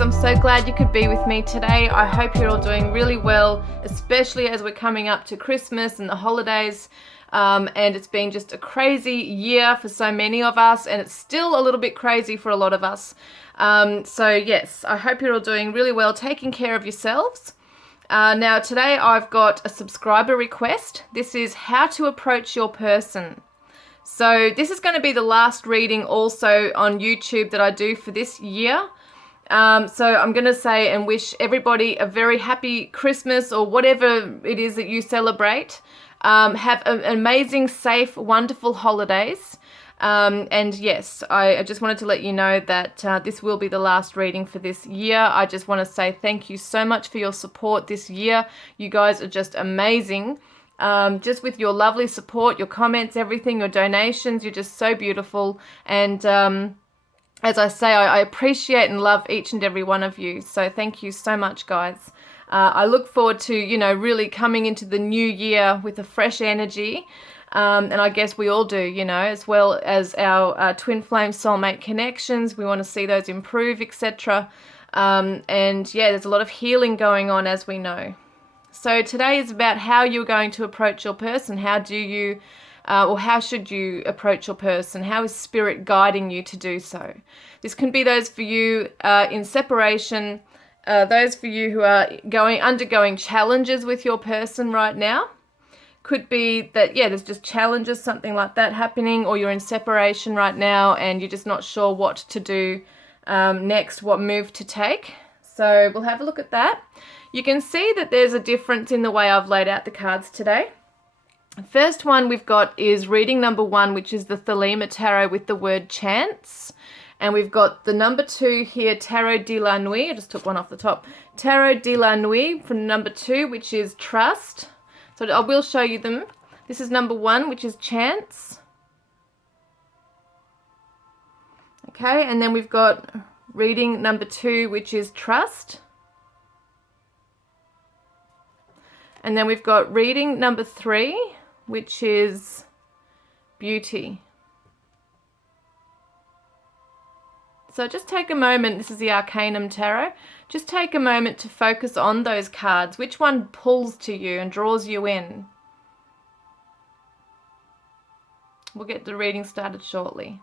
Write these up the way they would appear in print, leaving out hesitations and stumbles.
guys, I'm so glad you could be with me today. I hope you're all doing really well, especially as we're coming up to Christmas and the holidays. And it's been just a crazy year for so many of us, and it's still a little bit crazy for a lot of us. So yes, I hope you're all doing really well, taking care of yourselves. Now today I've got a subscriber request. This is how to approach your person. So this is going to be the last reading also on YouTube that I do for this year. So I'm going to say and wish everybody a very happy Christmas or whatever it is that you celebrate. Have an amazing, safe, wonderful holidays. And yes, I just wanted to let you know that this will be the last reading for this year. I just want to say thank you so much for your support this year. You guys are just amazing. Just with your lovely support, your comments, everything, your donations, you're just so beautiful. And as I say, I appreciate and love each and every one of you. So thank you so much, guys. I look forward to, really coming into the new year with a fresh energy. And I guess we all do, as well as our twin flame soulmate connections. We want to see those improve, etc. And yeah, there's a lot of healing going on, as we know. So today is about how you're going to approach your person. How do you, or how should you approach your person? How is spirit guiding you to do so? This can be those for you in separation, those for you who are undergoing challenges with your person right now. Could be that, there's just challenges, something like that happening, or you're in separation right now and you're just not sure what to do next, what move to take. So we'll have a look at that. You can see that there's a difference in the way I've laid out the cards today. The first one we've got is reading number 1, which is the Thelema Tarot with the word chance. And we've got the number 2 here, Tarot de la Nuit. I just took one off the top. Tarot de la Nuit from number 2, which is trust. So I will show you them. This is number 1, which is chance. Okay, and then we've got reading number 2, which is trust. And then we've got reading number 3, which is beauty. So just take a moment, this is the Arcanum Tarot, just take a moment to focus on those cards. Which one pulls to you and draws you in? We'll get the reading started shortly.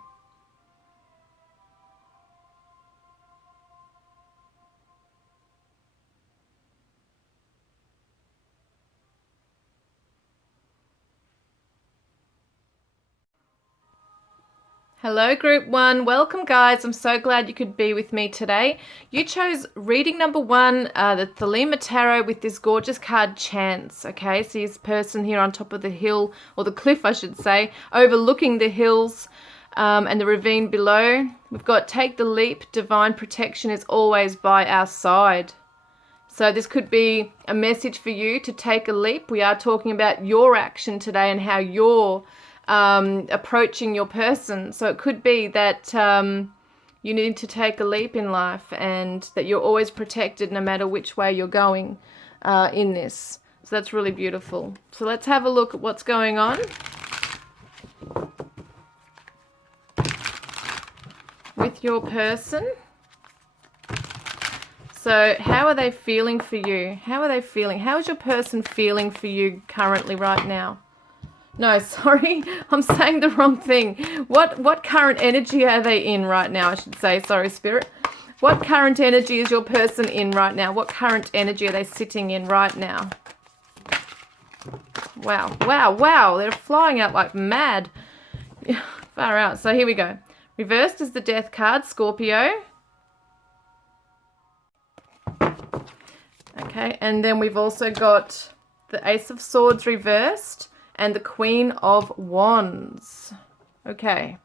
Hello group 1, welcome guys. I'm so glad you could be with me today. You chose reading number 1, the Thelema Tarot with this gorgeous card Chance. Okay, so this person here on top of the hill, or the cliff I should say, overlooking the hills and the ravine below. We've got take the leap, divine protection is always by our side. So this could be a message for you to take a leap. We are talking about your action today and how you're approaching your person. So it could be that you need to take a leap in life and that you're always protected no matter which way you're going in this. So that's really beautiful. So let's have a look at what's going on with your person. So how are they feeling for you? How are they feeling? How is your person feeling for you currently right now? No, sorry, I'm saying the wrong thing. What current energy are they in right now, I should say. Sorry, Spirit. What current energy is your person in right now? What current energy are they sitting in right now? Wow, wow, wow. They're flying out like mad. Far out. So here we go. Reversed is the Death card, Scorpio. Okay, and then we've also got the Ace of Swords reversed and the Queen of Wands. Okay.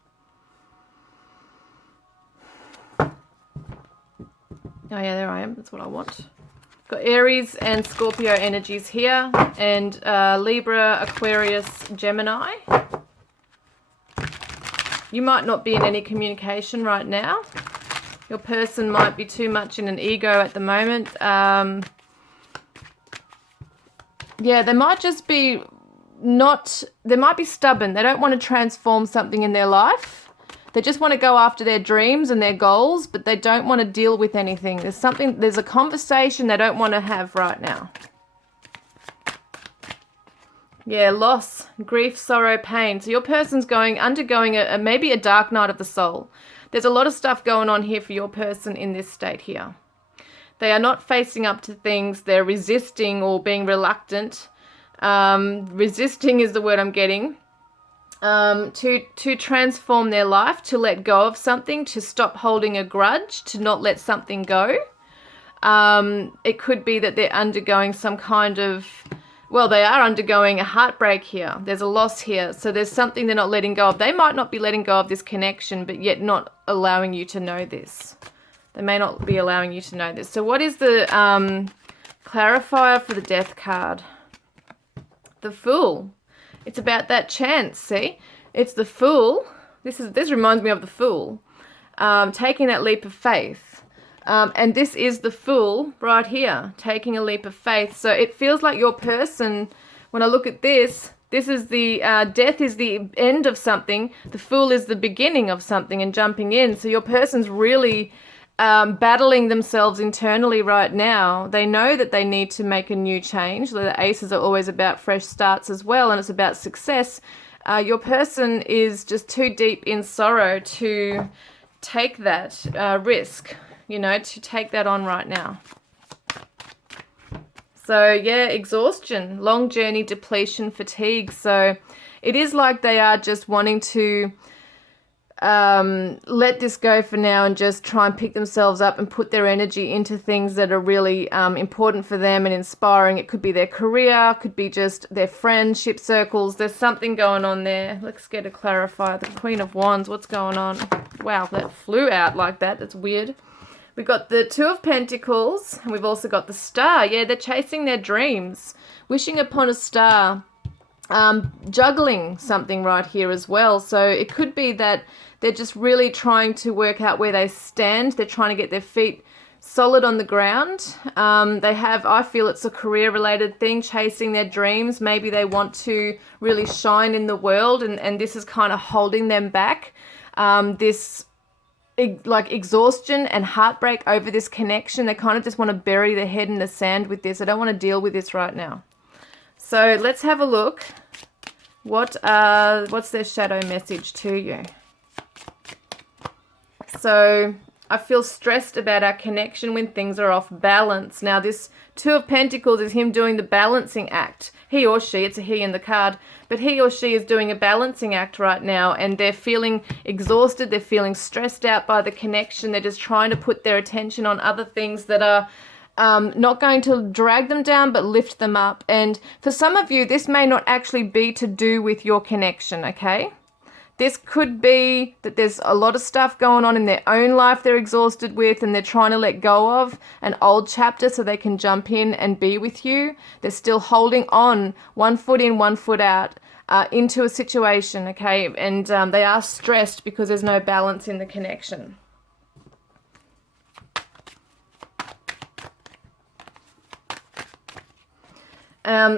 Oh yeah, there I am. That's what I want. Got Aries and Scorpio energies here, and Libra, Aquarius, Gemini. You might not be in any communication right now. Your person might be too much in an ego at the moment. Yeah, they might just be they might be stubborn. They don't want to transform something in their life. They just want to go after their dreams and their goals, but they don't want to deal with anything. There's a conversation they don't want to have right now. Yeah, loss, grief, sorrow, pain. So your person's undergoing maybe a dark night of the soul. There's a lot of stuff going on here for your person in this state here. They are not facing up to things. They're resisting or being reluctant. Resisting is the word I'm getting. To transform their life, to let go of something, to stop holding a grudge, to not let something go. It could be that they're undergoing some kind of, well, they are undergoing a heartbreak here. There's a loss here. So there's something they're not letting go of. They might not be letting go of this connection, but yet not allowing you to know this. They may not be allowing you to know this. So what is the clarifier for the Death card? The Fool. It's about that chance, see? It's the Fool. This reminds me of the Fool. Taking that leap of faith. And this is the Fool right here, taking a leap of faith. So it feels like your person, when I look at this is the, death is the end of something. The Fool is the beginning of something and jumping in. So your person's really battling themselves internally right now. They know that they need to make a new change. The aces are always about fresh starts as well, and it's about success. Your person is just too deep in sorrow to take that risk, to take that on right now. So yeah, exhaustion, long journey, depletion, fatigue. So it is like they are just wanting to let this go for now and just try and pick themselves up and put their energy into things that are really important for them and inspiring. It could be their career, could be just their friendship circles. There's something going on there. Let's get a clarifier. The Queen of Wands, what's going on? Wow, that flew out like that. That's weird. We've got the Two of Pentacles, and we've also got the Star. Yeah, they're chasing their dreams, wishing upon a star, juggling something right here as well. So it could be that they're just really trying to work out where they stand. They're trying to get their feet solid on the ground. I feel it's a career-related thing, chasing their dreams. Maybe they want to really shine in the world, and this is kind of holding them back. Like exhaustion and heartbreak over this connection. They kind of just want to bury their head in the sand with this. I don't want to deal with this right now. So let's have a look. What's their shadow message to you? So I feel stressed about our connection when things are off balance. Now this Two of Pentacles is him doing the balancing act. He or she, it's a he in the card, but he or she is doing a balancing act right now, and they're feeling exhausted, they're feeling stressed out by the connection. They're just trying to put their attention on other things that are not going to drag them down but lift them up. And for some of you, this may not actually be to do with your connection, okay? This could be that there's a lot of stuff going on in their own life they're exhausted with, and they're trying to let go of an old chapter so they can jump in and be with you. They're still holding on, one foot in, one foot out, into a situation, okay? And they are stressed because there's no balance in the connection.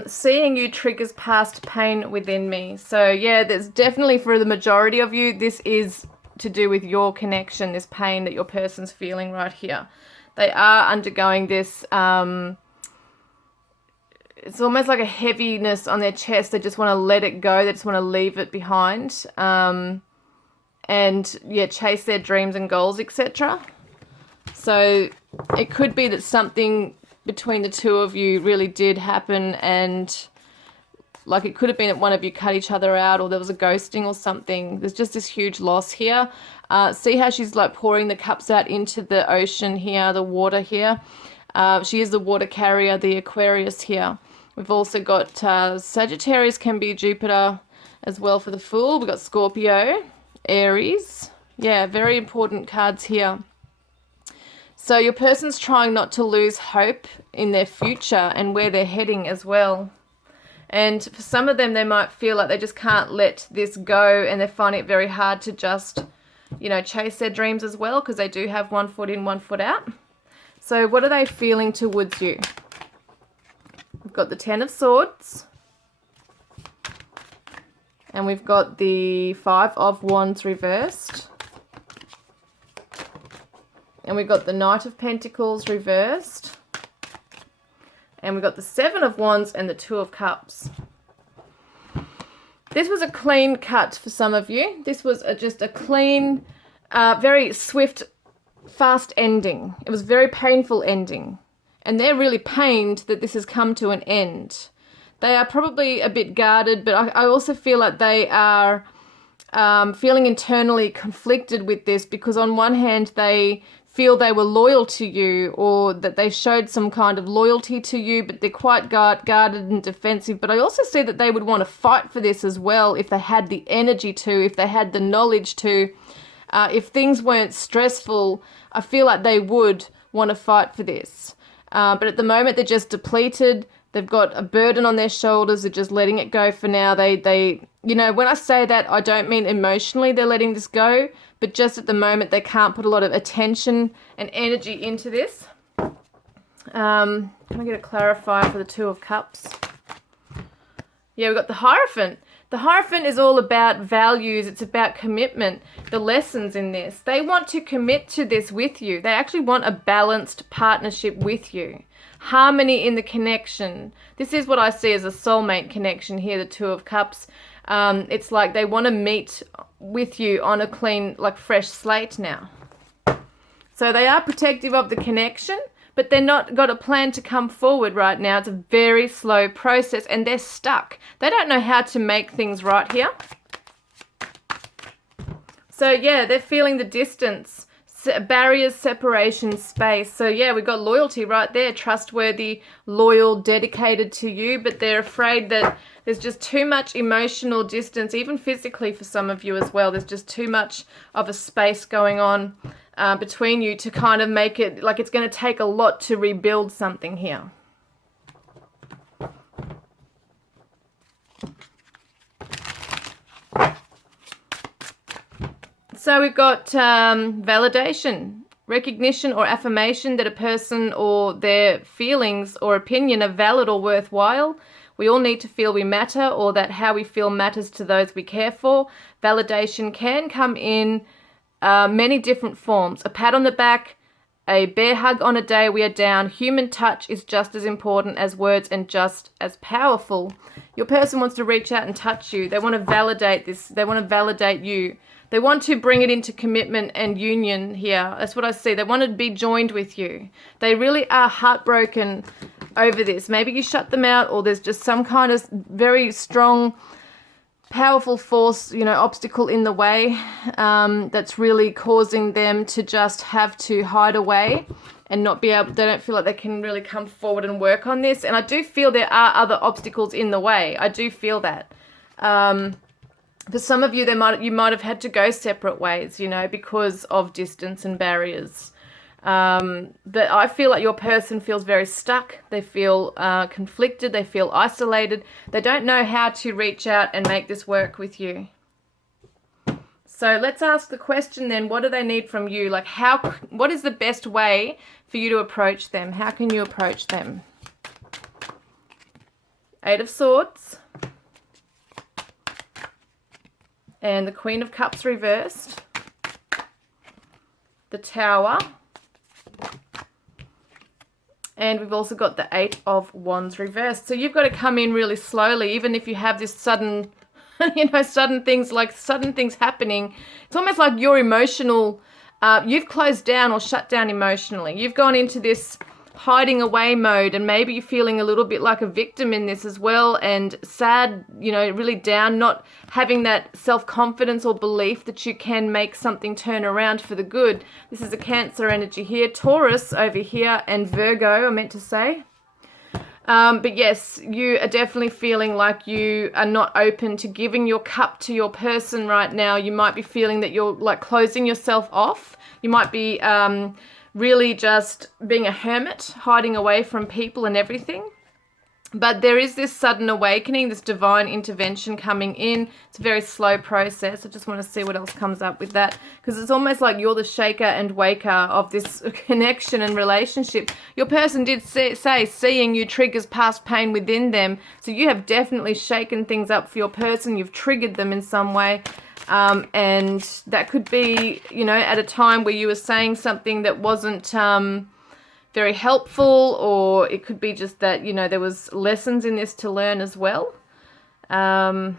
Seeing you triggers past pain within me. So yeah, there's definitely, for the majority of you, this is to do with your connection, this pain that your person's feeling right here. They are undergoing this, it's almost like a heaviness on their chest. They just want to let it go. They just want to leave it behind. And yeah, chase their dreams and goals, etc. So it could be that something between the two of you really did happen, and like it could have been that one of you cut each other out, or there was a ghosting or something. There's just this huge loss here. See how she's like pouring the cups out into the ocean here, the water here. She is the water carrier, the Aquarius here. We've also got Sagittarius, can be Jupiter as well for the Fool. We've got Scorpio, Aries. Yeah, very important cards here. So your person's trying not to lose hope in their future and where they're heading as well. And for some of them, they might feel like they just can't let this go, and they're finding it very hard to just, chase their dreams as well, because they do have one foot in, one foot out. So what are they feeling towards you? We've got the Ten of Swords. And we've got the Five of Wands reversed. And we've got the Knight of Pentacles reversed. And we've got the Seven of Wands and the Two of Cups. This was a clean cut for some of you. This was just a clean, very swift, fast ending. It was a very painful ending. And they're really pained that this has come to an end. They are probably a bit guarded, but I also feel like they are feeling internally conflicted with this, because on one hand they feel they were loyal to you, or that they showed some kind of loyalty to you, but they're quite guarded and defensive. But I also see that they would want to fight for this as well if they had the energy to, if they had the knowledge to. If things weren't stressful, I feel like they would want to fight for this. But at the moment they're just depleted. They've got a burden on their shoulders. They're just letting it go for now. They, you know, when I say that, I don't mean emotionally they're letting this go, but just at the moment they can't put a lot of attention and energy into this. Can I get a clarifier for the Two of Cups? Yeah, we've got the Hierophant. The Hierophant is all about values. It's about commitment. The lessons in this. They want to commit to this with you. They actually want a balanced partnership with you. Harmony in the connection. This is what I see as a soulmate connection here, the Two of Cups. It's like they want to meet with you on a clean, like fresh slate now. So they are protective of the connection, but they're not got a plan to come forward right now. It's a very slow process and they're stuck. They don't know how to make things right here. So yeah, they're feeling the distance, barriers, separation, space. So yeah, we've got loyalty right there, trustworthy, loyal, dedicated to you, but they're afraid that there's just too much emotional distance, even physically for some of you as well. There's just too much of a space going on between you to kind of make it like it's going to take a lot to rebuild something here. So we've got validation, recognition or affirmation that a person or their feelings or opinion are valid or worthwhile. We all need to feel we matter, or that how we feel matters to those we care for. Validation can come in many different forms. A pat on the back, a bear hug on a day we are down. Human touch is just as important as words and just as powerful. Your person wants to reach out and touch you. They want to validate this. They want to validate you. They want to bring it into commitment and union here. That's what I see. They want to be joined with you. They really are heartbroken over this. Maybe you shut them out, or there's just some kind of very strong, powerful force, you know, obstacle in the way that's really causing them to just have to hide away and not be able, they don't feel like they can really come forward and work on this. And I do feel there are other obstacles in the way. I do feel that. For some of you, you might have had to go separate ways, you know, because of distance and barriers. But I feel like your person feels very stuck. They feel conflicted. They feel isolated. They don't know how to reach out and make this work with you. So let's ask the question then, what do they need from you? Like what is the best way for you to approach them? How can you approach them? Eight of Swords. And the Queen of Cups reversed. The Tower. And we've also got the Eight of Wands reversed. So you've got to come in really slowly, even if you have this sudden, you know, sudden things happening. It's almost like your emotional, you've closed down or shut down emotionally. You've gone into this hiding away mode, and maybe you're feeling a little bit like a victim in this as well, and sad, you know, really down, not having that self-confidence or belief that you can make something turn around for the good. This is a Cancer energy here, Taurus over here, and Virgo, I meant to say. But yes, you are definitely feeling like you are not open to giving your cup to your person right now. You might be feeling that you're like closing yourself off. You might be really just being a hermit, hiding away from people and everything. But there is this sudden awakening, this divine intervention coming in. It's a very slow process. I just want to see what else comes up with that, because it's almost like you're the shaker and waker of this connection and relationship. Your person did say seeing you triggers past pain within them. So you have definitely shaken things up for your person. You've triggered them in some way. And that could be, you know, at a time where you were saying something that wasn't very helpful, or it could be just that, you know, there was lessons in this to learn as well. Because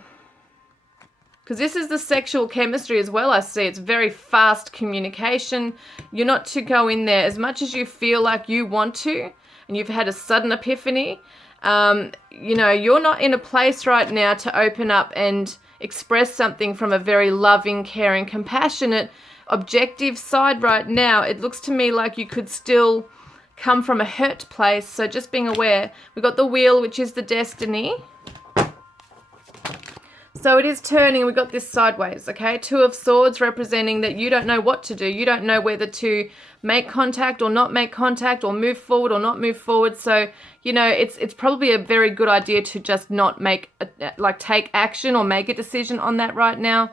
this is the sexual chemistry as well, I see. It's very fast communication. You're not to go in there as much as you feel like you want to, and you've had a sudden epiphany. You know, you're not in a place right now to open up and express something from a very loving, caring, compassionate, objective side right now. It looks to me like you could still come from a hurt place. So just being aware. We've got the wheel, which is the destiny. So it is turning. We've got this sideways, okay? Two of Swords representing that you don't know what to do. You don't know whether to make contact or not make contact, or move forward or not move forward. So, you know, it's probably a very good idea to just not make, take action or make a decision on that right now.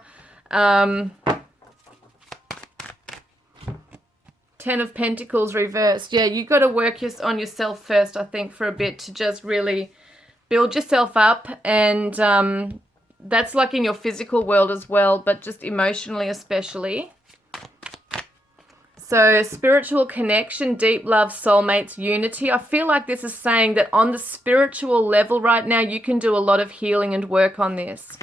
10 of Pentacles reversed. Yeah, you got to work on yourself first, I think, for a bit, to just really build yourself up. And that's like in your physical world as well, but just emotionally especially. So spiritual connection, deep love, soulmates, unity. I feel like this is saying that on the spiritual level right now, you can do a lot of healing and work on this.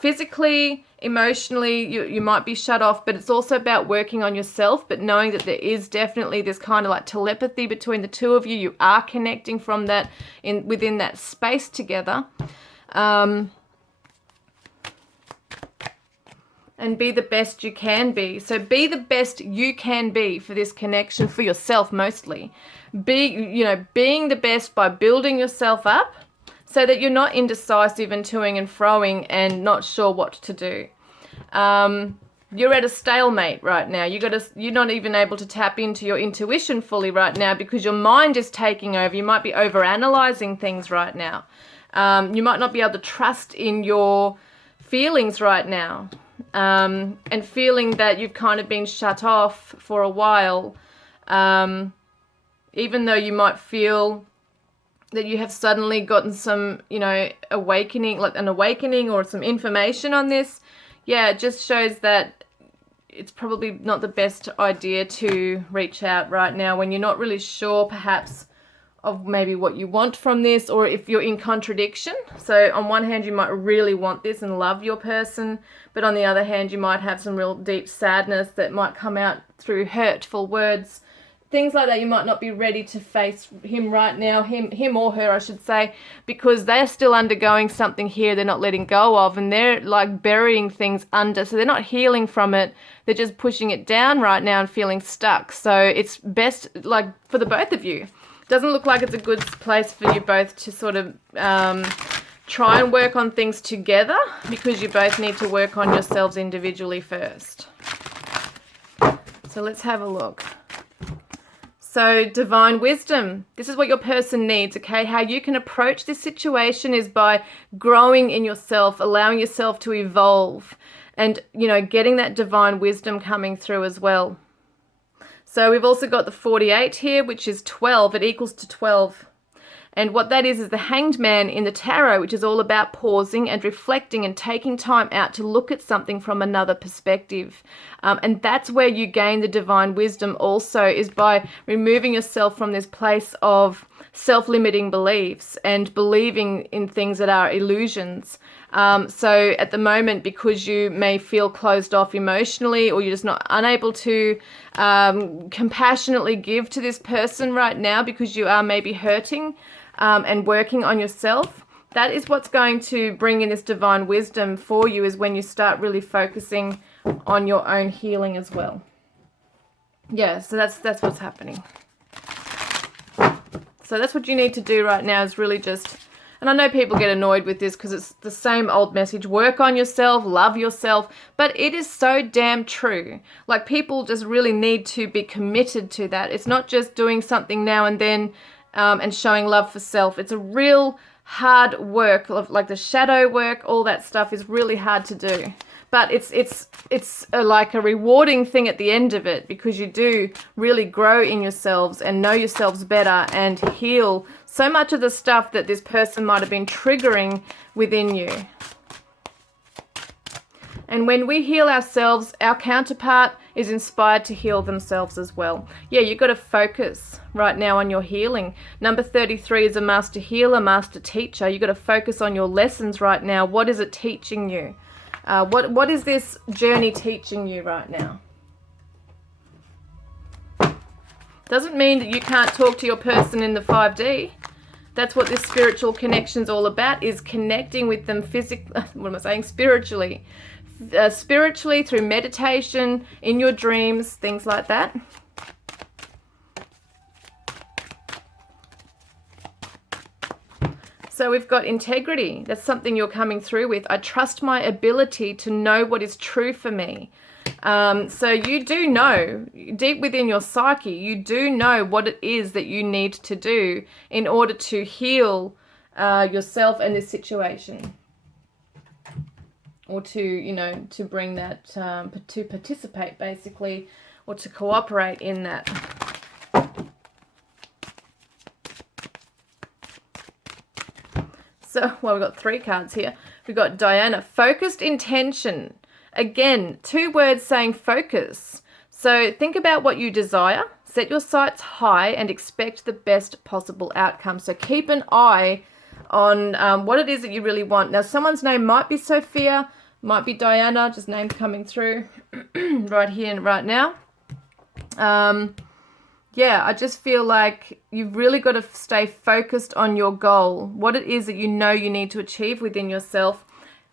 Physically, emotionally, you might be shut off, but it's also about working on yourself, but knowing that there is definitely this kind of like telepathy between the two of you. You are connecting from that within that space together. And be the best you can be. So be the best you can be for this connection, for yourself mostly. Being the best by building yourself up, so that you're not indecisive and toing and froing and not sure what to do. You're at a stalemate right now. You're not even able to tap into your intuition fully right now because your mind is taking over. You might be overanalyzing things right now. You might not be able to trust in your feelings right now. And feeling that you've kind of been shut off for a while, even though you might feel that you have suddenly gotten some, you know, awakening, like an awakening or some information on this. Yeah, it just shows that it's probably not the best idea to reach out right now when you're not really sure perhaps of maybe what you want from this, or if you're in contradiction. So on one hand, you might really want this and love your person, but on the other hand, you might have some real deep sadness that might come out through hurtful words. Things like that, you might not be ready to face him right now, him or her, I should say, because they're still undergoing something here they're not letting go of, and they're like burying things under, so they're not healing from it, they're just pushing it down right now and feeling stuck. So it's best, like, for the both of you. Doesn't look like it's a good place for you both to sort of try and work on things together, because you both need to work on yourselves individually first. So let's have a look. So divine wisdom, this is what your person needs, okay? How you can approach this situation is by growing in yourself, allowing yourself to evolve, and, you know, getting that divine wisdom coming through as well. So we've also got the 48 here, which is 12. It equals to 12. And what that is the Hanged Man in the tarot, which is all about pausing and reflecting and taking time out to look at something from another perspective. And that's where you gain the divine wisdom also, is by removing yourself from this place of self-limiting beliefs and believing in things that are illusions. So at the moment, because you may feel closed off emotionally, or you're just not unable to compassionately give to this person right now because you are maybe hurting and working on yourself, that is what's going to bring in this divine wisdom for you, is when you start really focusing on your own healing as well. Yeah, so that's what's happening. So that's what you need to do right now, is really just, and I know people get annoyed with this because it's the same old message, work on yourself, love yourself, but it is so damn true. Like, people just really need to be committed to that. It's not just doing something now and then and showing love for self. It's a real hard work, like the shadow work, all that stuff is really hard to do. But it's like a rewarding thing at the end of it, because you do really grow in yourselves and know yourselves better and heal so much of the stuff that this person might have been triggering within you. And when we heal ourselves, our counterpart is inspired to heal themselves as well. Yeah, you've got to focus right now on your healing. Number 33 is a master healer, master teacher. You've got to focus on your lessons right now. What is it teaching you? What is this journey teaching you right now? Doesn't mean that you can't talk to your person in the 5D. That's what this spiritual connection is all about, is connecting with them physically, spiritually. Spiritually, through meditation, in your dreams, things like that. So we've got integrity. That's something you're coming through with. I trust my ability to know what is true for me. So you do know, deep within your psyche, you do know what it is that you need to do in order to heal yourself and this situation. Or to, you know, to bring that, to participate basically, or to cooperate in that. So, well, we've got 3 cards here. We've got Diana, focused intention. Again, 2 words saying focus. So think about what you desire, set your sights high, and expect the best possible outcome. So keep an eye on what it is that you really want. Now, someone's name might be Sophia, might be Diana, just names coming through right here and right now. Yeah, I just feel like you've really got to stay focused on your goal, what it is that you know you need to achieve within yourself.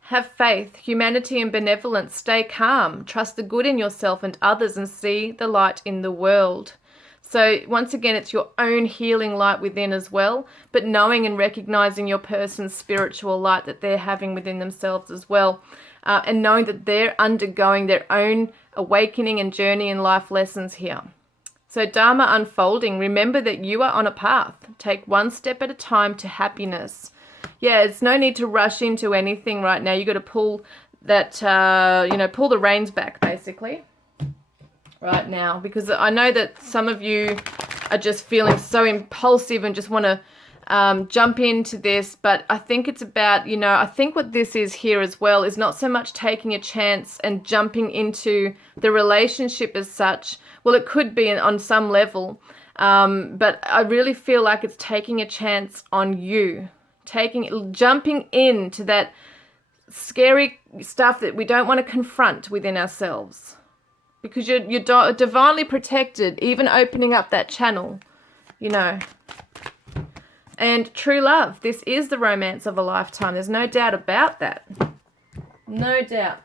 Have faith, humanity and benevolence. Stay calm. Trust the good in yourself and others and see the light in the world. So once again, it's your own healing light within as well, but knowing and recognizing your person's spiritual light that they're having within themselves as well. And knowing that they're undergoing their own awakening and journey and life lessons here. So Dharma unfolding. Remember that you are on a path. Take one step at a time to happiness. Yeah, it's no need to rush into anything right now. You got to pull that, pull the reins back basically right now, because I know that some of you are just feeling so impulsive and just want to jump into this. But I think it's about, I think what this is here as well is not so much taking a chance and jumping into the relationship as such. Well, it could be on some level, but I really feel like it's taking a chance on you. Jumping into that scary stuff that we don't want to confront within ourselves, because you're divinely protected, even opening up that channel, and true love. This is the romance of a lifetime. There's no doubt about that. No doubt.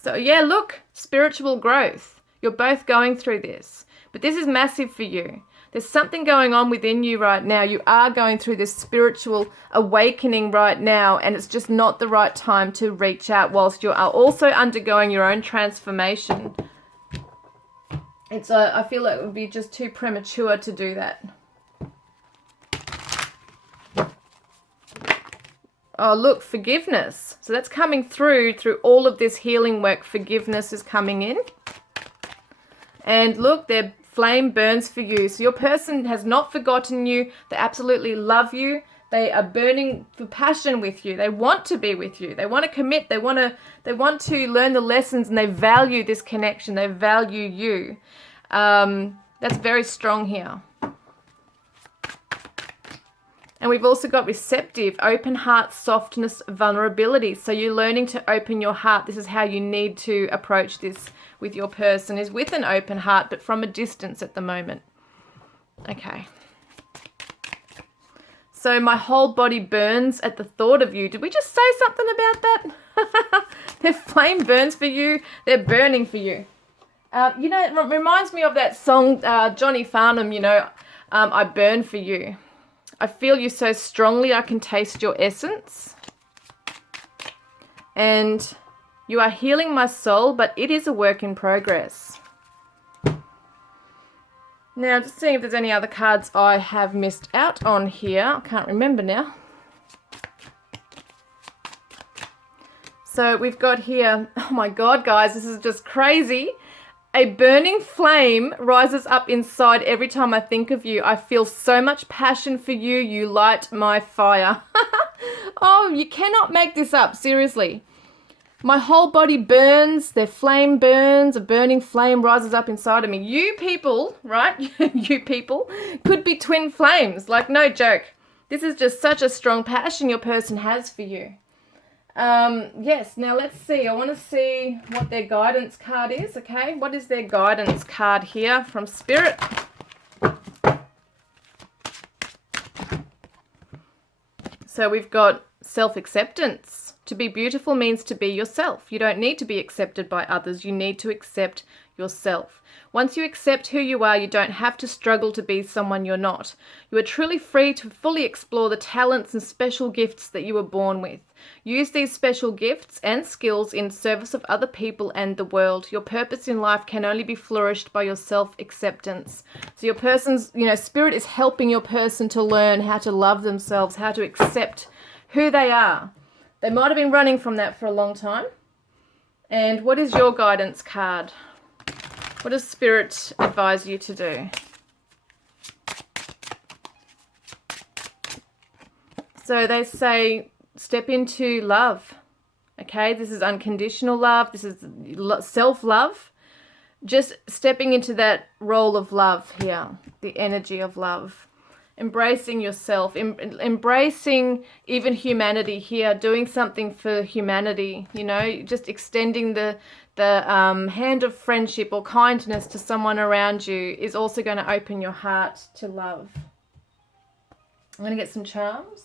So yeah, look, spiritual growth. You're both going through this. But this is massive for you. There's something going on within you right now. You are going through this spiritual awakening right now, and it's just not the right time to reach out whilst you are also undergoing your own transformation. I feel like it would be just too premature to do that. Oh, look, forgiveness. So that's coming through all of this healing work. Forgiveness is coming in. And look, their flame burns for you. So your person has not forgotten you. They absolutely love you. They are burning for passion with you. They want to be with you. They want to commit. They want to learn the lessons, and they value this connection. They value you. That's very strong here. And we've also got receptive, open heart, softness, vulnerability. So you're learning to open your heart. This is how you need to approach this with your person, is with an open heart, but from a distance at the moment. Okay. So my whole body burns at the thought of you. Did we just say something about that? Their flame burns for you. They're burning for you. It reminds me of that song, Johnny Farnham, I burn for you. I feel you so strongly, I can taste your essence. And you are healing my soul, but it is a work in progress. Now, just seeing if there's any other cards I have missed out on here. I can't remember now. So we've got here, oh my God, guys, this is just crazy. A burning flame rises up inside every time I think of you. I feel so much passion for you. You light my fire. Oh, you cannot make this up, seriously. My whole body burns, their flame burns, a burning flame rises up inside of me. You people, right? You people could be twin flames, like no joke. This is just such a strong passion your person has for you. Yes, now let's see. I want to see what their guidance card is, okay? What is their guidance card here from Spirit? So we've got self-acceptance. To be beautiful means to be yourself. You don't need to be accepted by others. You need to accept yourself. Once you accept who you are, you don't have to struggle to be someone you're not. You are truly free to fully explore the talents and special gifts that you were born with. Use these special gifts and skills in service of other people and the world. Your purpose in life can only be flourished by your self-acceptance. So your person's, Spirit is helping your person to learn how to love themselves, how to accept who they are. They might have been running from that for a long time. And what is your guidance card? What does Spirit advise you to do? So they say, step into love. Okay, this is unconditional love. This is self-love. Just stepping into that role of love here, the energy of love. Embracing yourself, embracing even humanity here, doing something for humanity, just extending the hand of friendship or kindness to someone around you is also going to open your heart to love. I'm going to get some charms.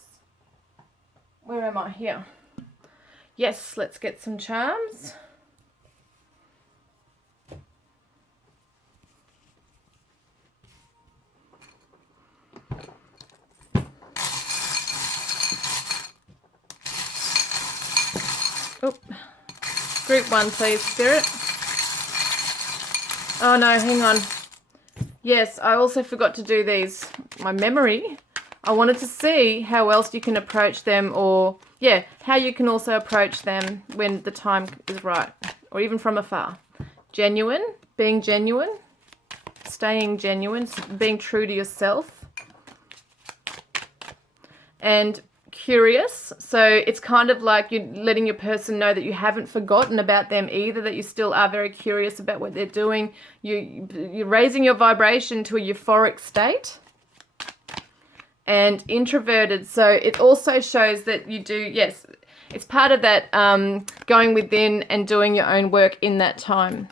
Where am I? Here. Yes, let's get some charms. Oh, group 1, please, Spirit. Oh no, hang on. Yes, I also forgot to do these. My memory. I wanted to see how else you can approach them, or how you can also approach them when the time is right, or even from afar. Genuine, being genuine, staying genuine, being true to yourself. And curious, so it's kind of like you're letting your person know that you haven't forgotten about them either, that you still are very curious about what they're doing. You're raising your vibration to a euphoric state. And introverted, so it also shows that you do, yes, it's part of that going within and doing your own work in that time.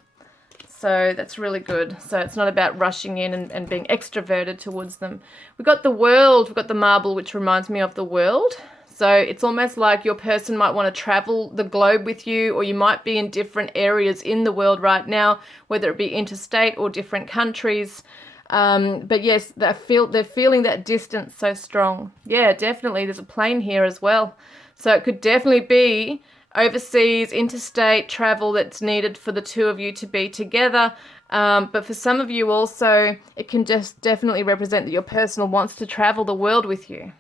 So that's really good. So it's not about rushing in and being extroverted towards them. We've got the world, we've got the marble, which reminds me of the world. So it's almost like your person might want to travel the globe with you, or you might be in different areas in the world right now, whether it be interstate or different countries. But yes, they're feeling that distance so strong. Yeah, definitely. There's a plane here as well. So it could definitely be overseas, interstate travel that's needed for the two of you to be together. But for some of you also, it can just definitely represent that your person wants to travel the world with you.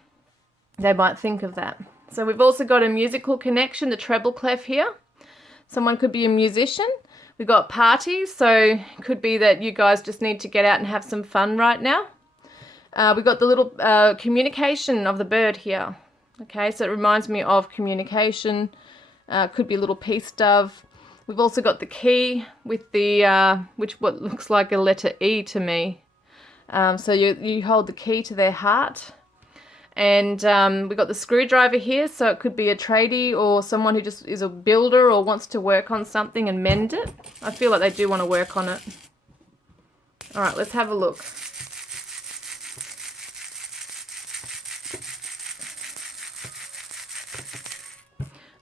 They might think of that. So we've also got a musical connection, the treble clef here. Someone could be a musician. We've got parties, so it could be that you guys just need to get out and have some fun right now. We've got the little communication of the bird here. Okay, so it reminds me of communication. Could be a little peace dove. We've also got the key with the, what looks like a letter E to me. So you hold the key to their heart. And we've got the screwdriver here, so it could be a tradie or someone who just is a builder or wants to work on something and mend it. I feel like they do want to work on it. All right, let's have a look.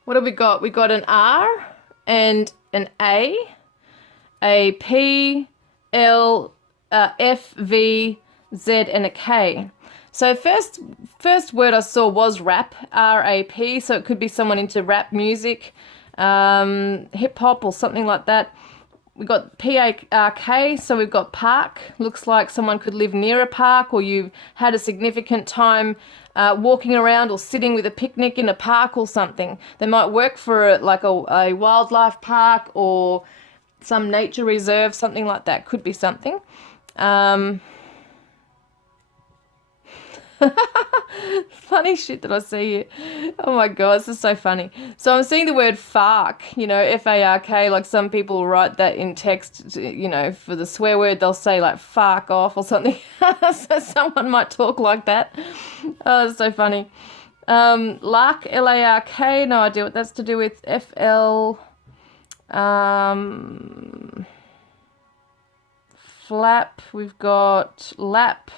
What have we got? We got an R and an A P, L, F, V, Z, and a K. So first word I saw was rap, R-A-P, so it could be someone into rap music, hip-hop or something like that. We've got P-A-R-K, so we've got park. Looks like someone could live near a park, or you've had a significant time walking around or sitting with a picnic in a park or something. They might work for a wildlife park or some nature reserve, something like that. Could be something. Funny shit that I see here. Oh my god, this is so funny. So I'm seeing the word fark, you know, F-A-R-K, like some people write that in text, you know, for the swear word, they'll say like fark off or something. So someone might talk like that. Oh, that's so funny. Lark, L-A-R-K, no idea what that's to do with. F-L, flap, we've got lap.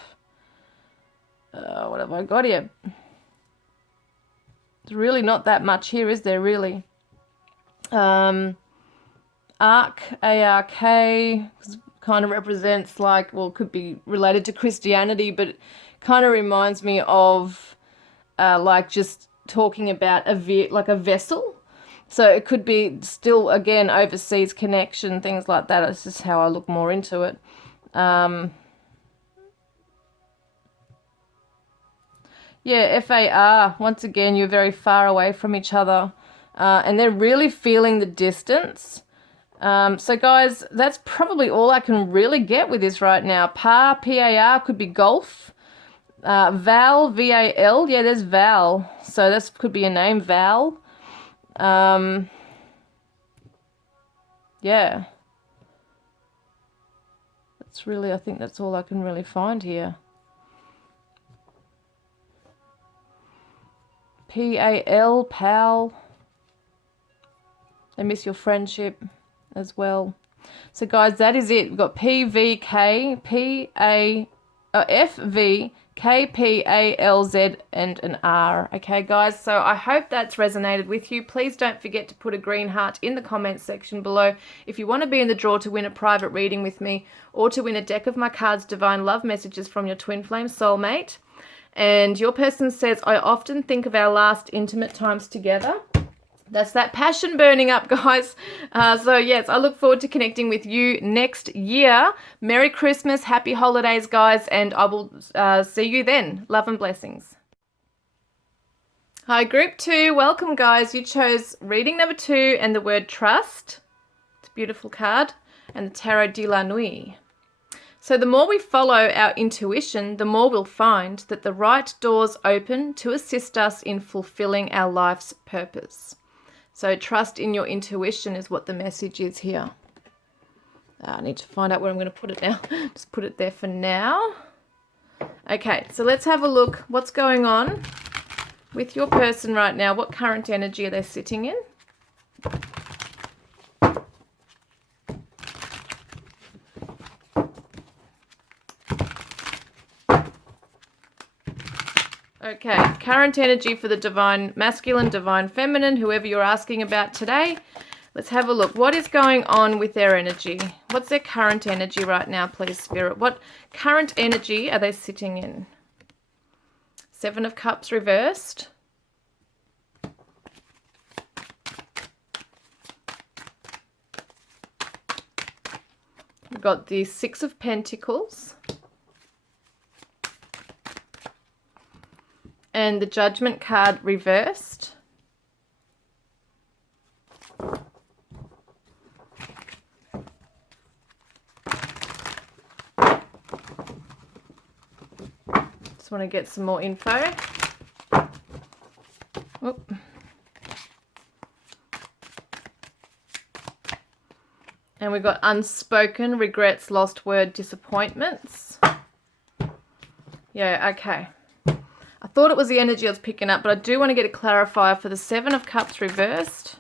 What have I got here? There's really not that much here, is there, really? Ark, A-R-K, kind of represents like, well, could be related to Christianity, but it kind of reminds me of like just talking about like a vessel. So it could be still, again, overseas connection, things like that. It's just how I look more into it. Yeah, F-A-R, once again, you're very far away from each other, and they're really feeling the distance. So guys, that's probably all I can really get with this right now. Par, P-A-R, could be golf. Val, V-A-L, yeah, there's Val. So this could be a name, Val. Yeah. That's really, I think that's all I can really find here. P-A-L, pal. I miss your friendship as well. So guys, that is it. We've got P-V-K, F-V, K-P-A-L-Z and an R. Okay, guys, so I hope that's resonated with you. Please don't forget to put a green heart in the comments section below if you want to be in the draw to win a private reading with me or to win a deck of my cards, Divine Love Messages from your Twin Flame Soulmate. And your person says, I often think of our last intimate times together. That's that passion burning up, guys. So, yes, I look forward to connecting with you next year. Merry Christmas, happy holidays, guys, and I will see you then. Love and blessings. Hi, Group 2. Welcome, guys. You chose reading number 2 and the word trust. It's a beautiful card. And the Tarot de la Nuit. So the more we follow our intuition, the more we'll find that the right doors open to assist us in fulfilling our life's purpose. So trust in your intuition is what the message is here. I need to find out where I'm going to put it now. Just put it there for now. Okay, so let's have a look. What's going on with your person right now? What current energy are they sitting in? Okay, current energy for the divine masculine, divine feminine, whoever you're asking about today. Let's have a look. What is going on with their energy? What's their current energy right now, please, Spirit? What current energy are they sitting in? 7 of Cups reversed. We've got the 6 of Pentacles. And the Judgment card reversed. Just want to get some more info. Oop. And we've got unspoken regrets, lost word, disappointments. Yeah, okay. I thought it was the energy I was picking up, but I do want to get a clarifier for the 7 of Cups reversed.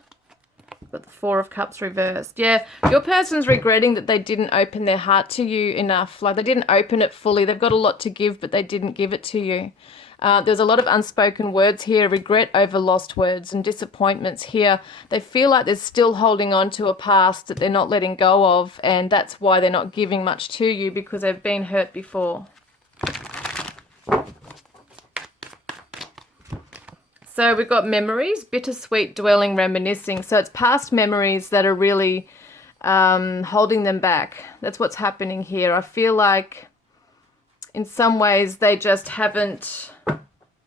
Got the 4 of Cups reversed. Yeah, your person's regretting that they didn't open their heart to you enough. Like, they didn't open it fully. They've got a lot to give, but they didn't give it to you. There's a lot of unspoken words here, regret over lost words and disappointments here. They feel like they're still holding on to a past that they're not letting go of, and that's why they're not giving much to you, because they've been hurt before. So we've got memories, bittersweet, dwelling, reminiscing. So it's past memories that are really holding them back. That's what's happening here. I feel like in some ways they just haven't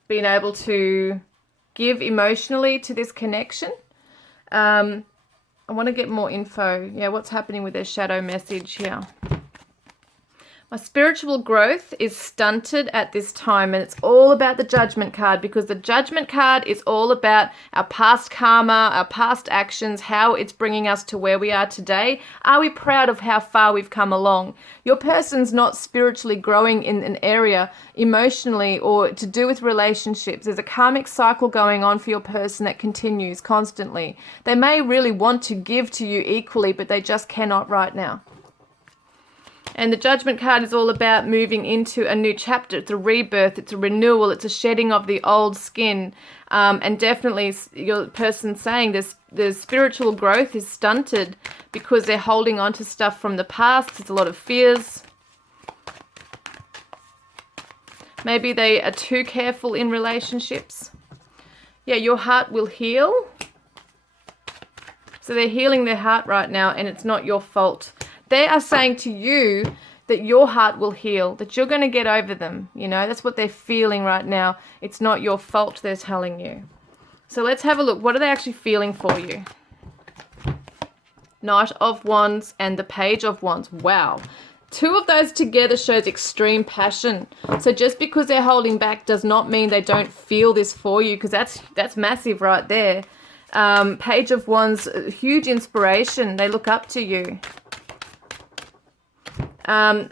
been able to give emotionally to this connection. I I want to get more info. Yeah, what's happening with their shadow message here? My spiritual growth is stunted at this time, and it's all about the Judgment card, because the Judgment card is all about our past karma, our past actions, how it's bringing us to where we are today. Are we proud of how far we've come along? Your person's not spiritually growing in an area emotionally or to do with relationships. There's a karmic cycle going on for your person that continues constantly. They may really want to give to you equally, but they just cannot right now. And the Judgment card is all about moving into a new chapter. It's a rebirth, it's a renewal, it's a shedding of the old skin. And definitely your person saying this, the spiritual growth is stunted because they're holding on to stuff from the past. There's a lot of fears. Maybe they are too careful in relationships. Yeah, your heart will heal. So they're healing their heart right now, and it's not your fault. They are saying to you that your heart will heal, that you're going to get over them. You know, that's what they're feeling right now. It's not your fault, they're telling you. So let's have a look. What are they actually feeling for you? Knight of Wands and the Page of Wands. Wow. Two of those together shows extreme passion. So just because they're holding back does not mean they don't feel this for you, because that's massive right there. Page of Wands, huge inspiration. They look up to you.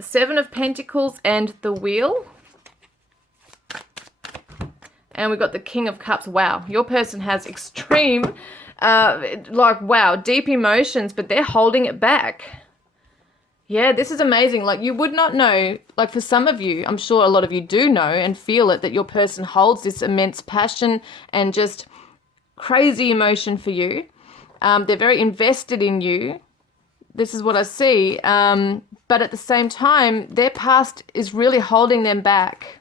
Seven of Pentacles and the Wheel. And we've got the King of Cups. Wow, your person has extreme, wow, deep emotions, but they're holding it back. Yeah, this is amazing. Like, you would not know, like for some of you, I'm sure a lot of you do know and feel it, that your person holds this immense passion and just crazy emotion for you. They're very invested in you. This is what I see. But at the same time, their past is really holding them back.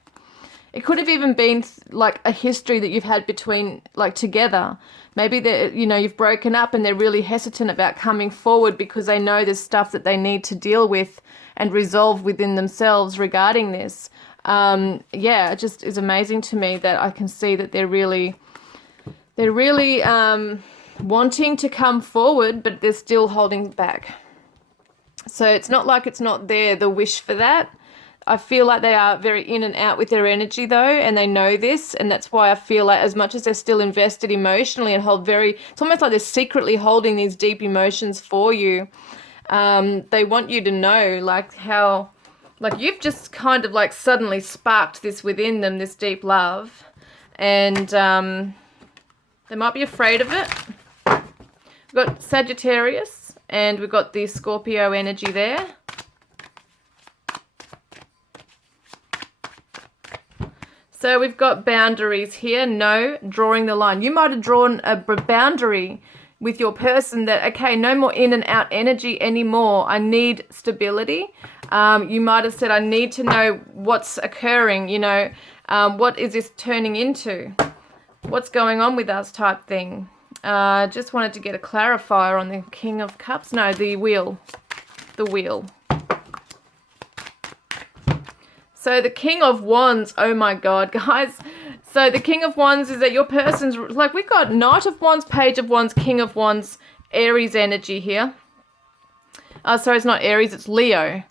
It could have even been like a history that you've had between, like, together. Maybe they're, you know, you've broken up and they're really hesitant about coming forward because they know there's stuff that they need to deal with and resolve within themselves regarding this. Yeah, it just is amazing to me that I can see that they're really wanting to come forward, but they're still holding back. So it's not like it's not there, the wish for that. I feel like they are very in and out with their energy though, and they know this, and that's why I feel like as much as they're still invested emotionally and it's almost like they're secretly holding these deep emotions for you. They want you to know, like, how, like, you've just kind of like suddenly sparked this within them, this deep love, and they might be afraid of it. We've got Sagittarius. And we've got the Scorpio energy there. So we've got boundaries here. No, drawing the line. You might have drawn a boundary with your person that, okay, no more in and out energy anymore. I need stability. You might have said, I need to know what's occurring, you know, what is this turning into? What's going on with us type thing. Just wanted to get a clarifier on the King of Cups. No, the Wheel. The Wheel. So the King of Wands, oh my God, guys. So the King of Wands is that your person's, like, we've got Knight of Wands, Page of Wands, King of Wands, Aries energy here. Sorry, it's not Aries, it's Leo.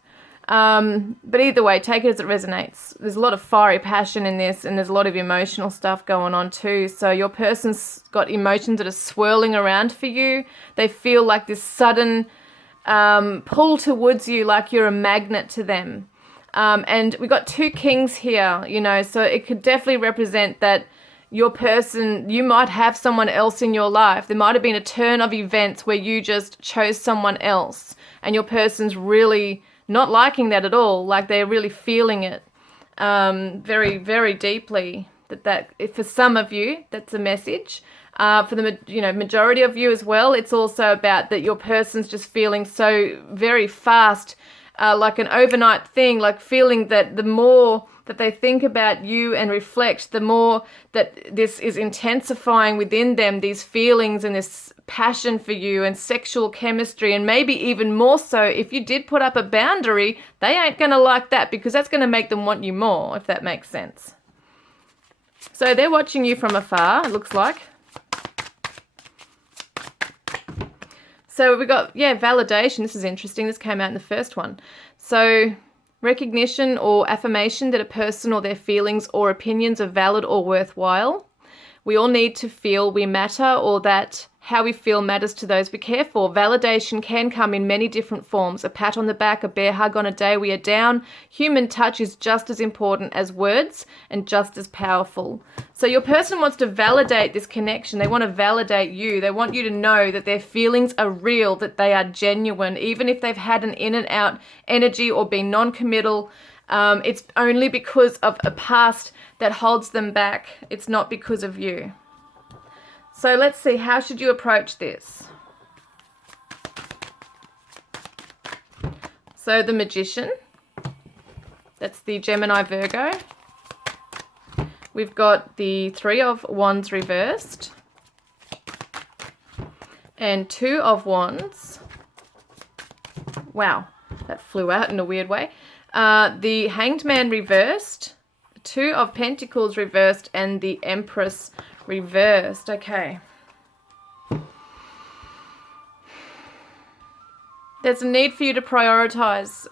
But either way, take it as it resonates. There's a lot of fiery passion in this, and there's a lot of emotional stuff going on too. So your person's got emotions that are swirling around for you. They feel like this sudden pull towards you, like you're a magnet to them. And we got two kings here, you know, so it could definitely represent that your person, you might have someone else in your life. There might have been a turn of events where you just chose someone else, and your person's really not liking that at all, like they're really feeling it very, very deeply. That for some of you, that's a message. For the majority of you as well, it's also about that your person's just feeling so very fast, like an overnight thing, like feeling that the more that they think about you and reflect, the more that this is intensifying within them, these feelings and this passion for you and sexual chemistry, and maybe even more so if you did put up a boundary, they ain't going to like that, because that's going to make them want you more, if that makes sense. So they're watching you from afar, it looks like. So we got, yeah, validation. This is interesting. This came out in the first one. So recognition or affirmation that a person or their feelings or opinions are valid or worthwhile. We all need to feel we matter, or that how we feel matters to those we care for. Validation can come in many different forms. A pat on the back, a bear hug on a day we are down. Human touch is just as important as words and just as powerful. So your person wants to validate this connection. They want to validate you. They want you to know that their feelings are real, that they are genuine, even if they've had an in and out energy or been non-committal. It's only because of a past that holds them back. It's not because of you. So let's see, how should you approach this? So the Magician, that's the Gemini Virgo. We've got the Three of Wands reversed and Two of Wands. Wow, that flew out in a weird way. The Hanged Man reversed, Two of Pentacles reversed, and the Empress reversed. Okay. There's a need for you to prioritize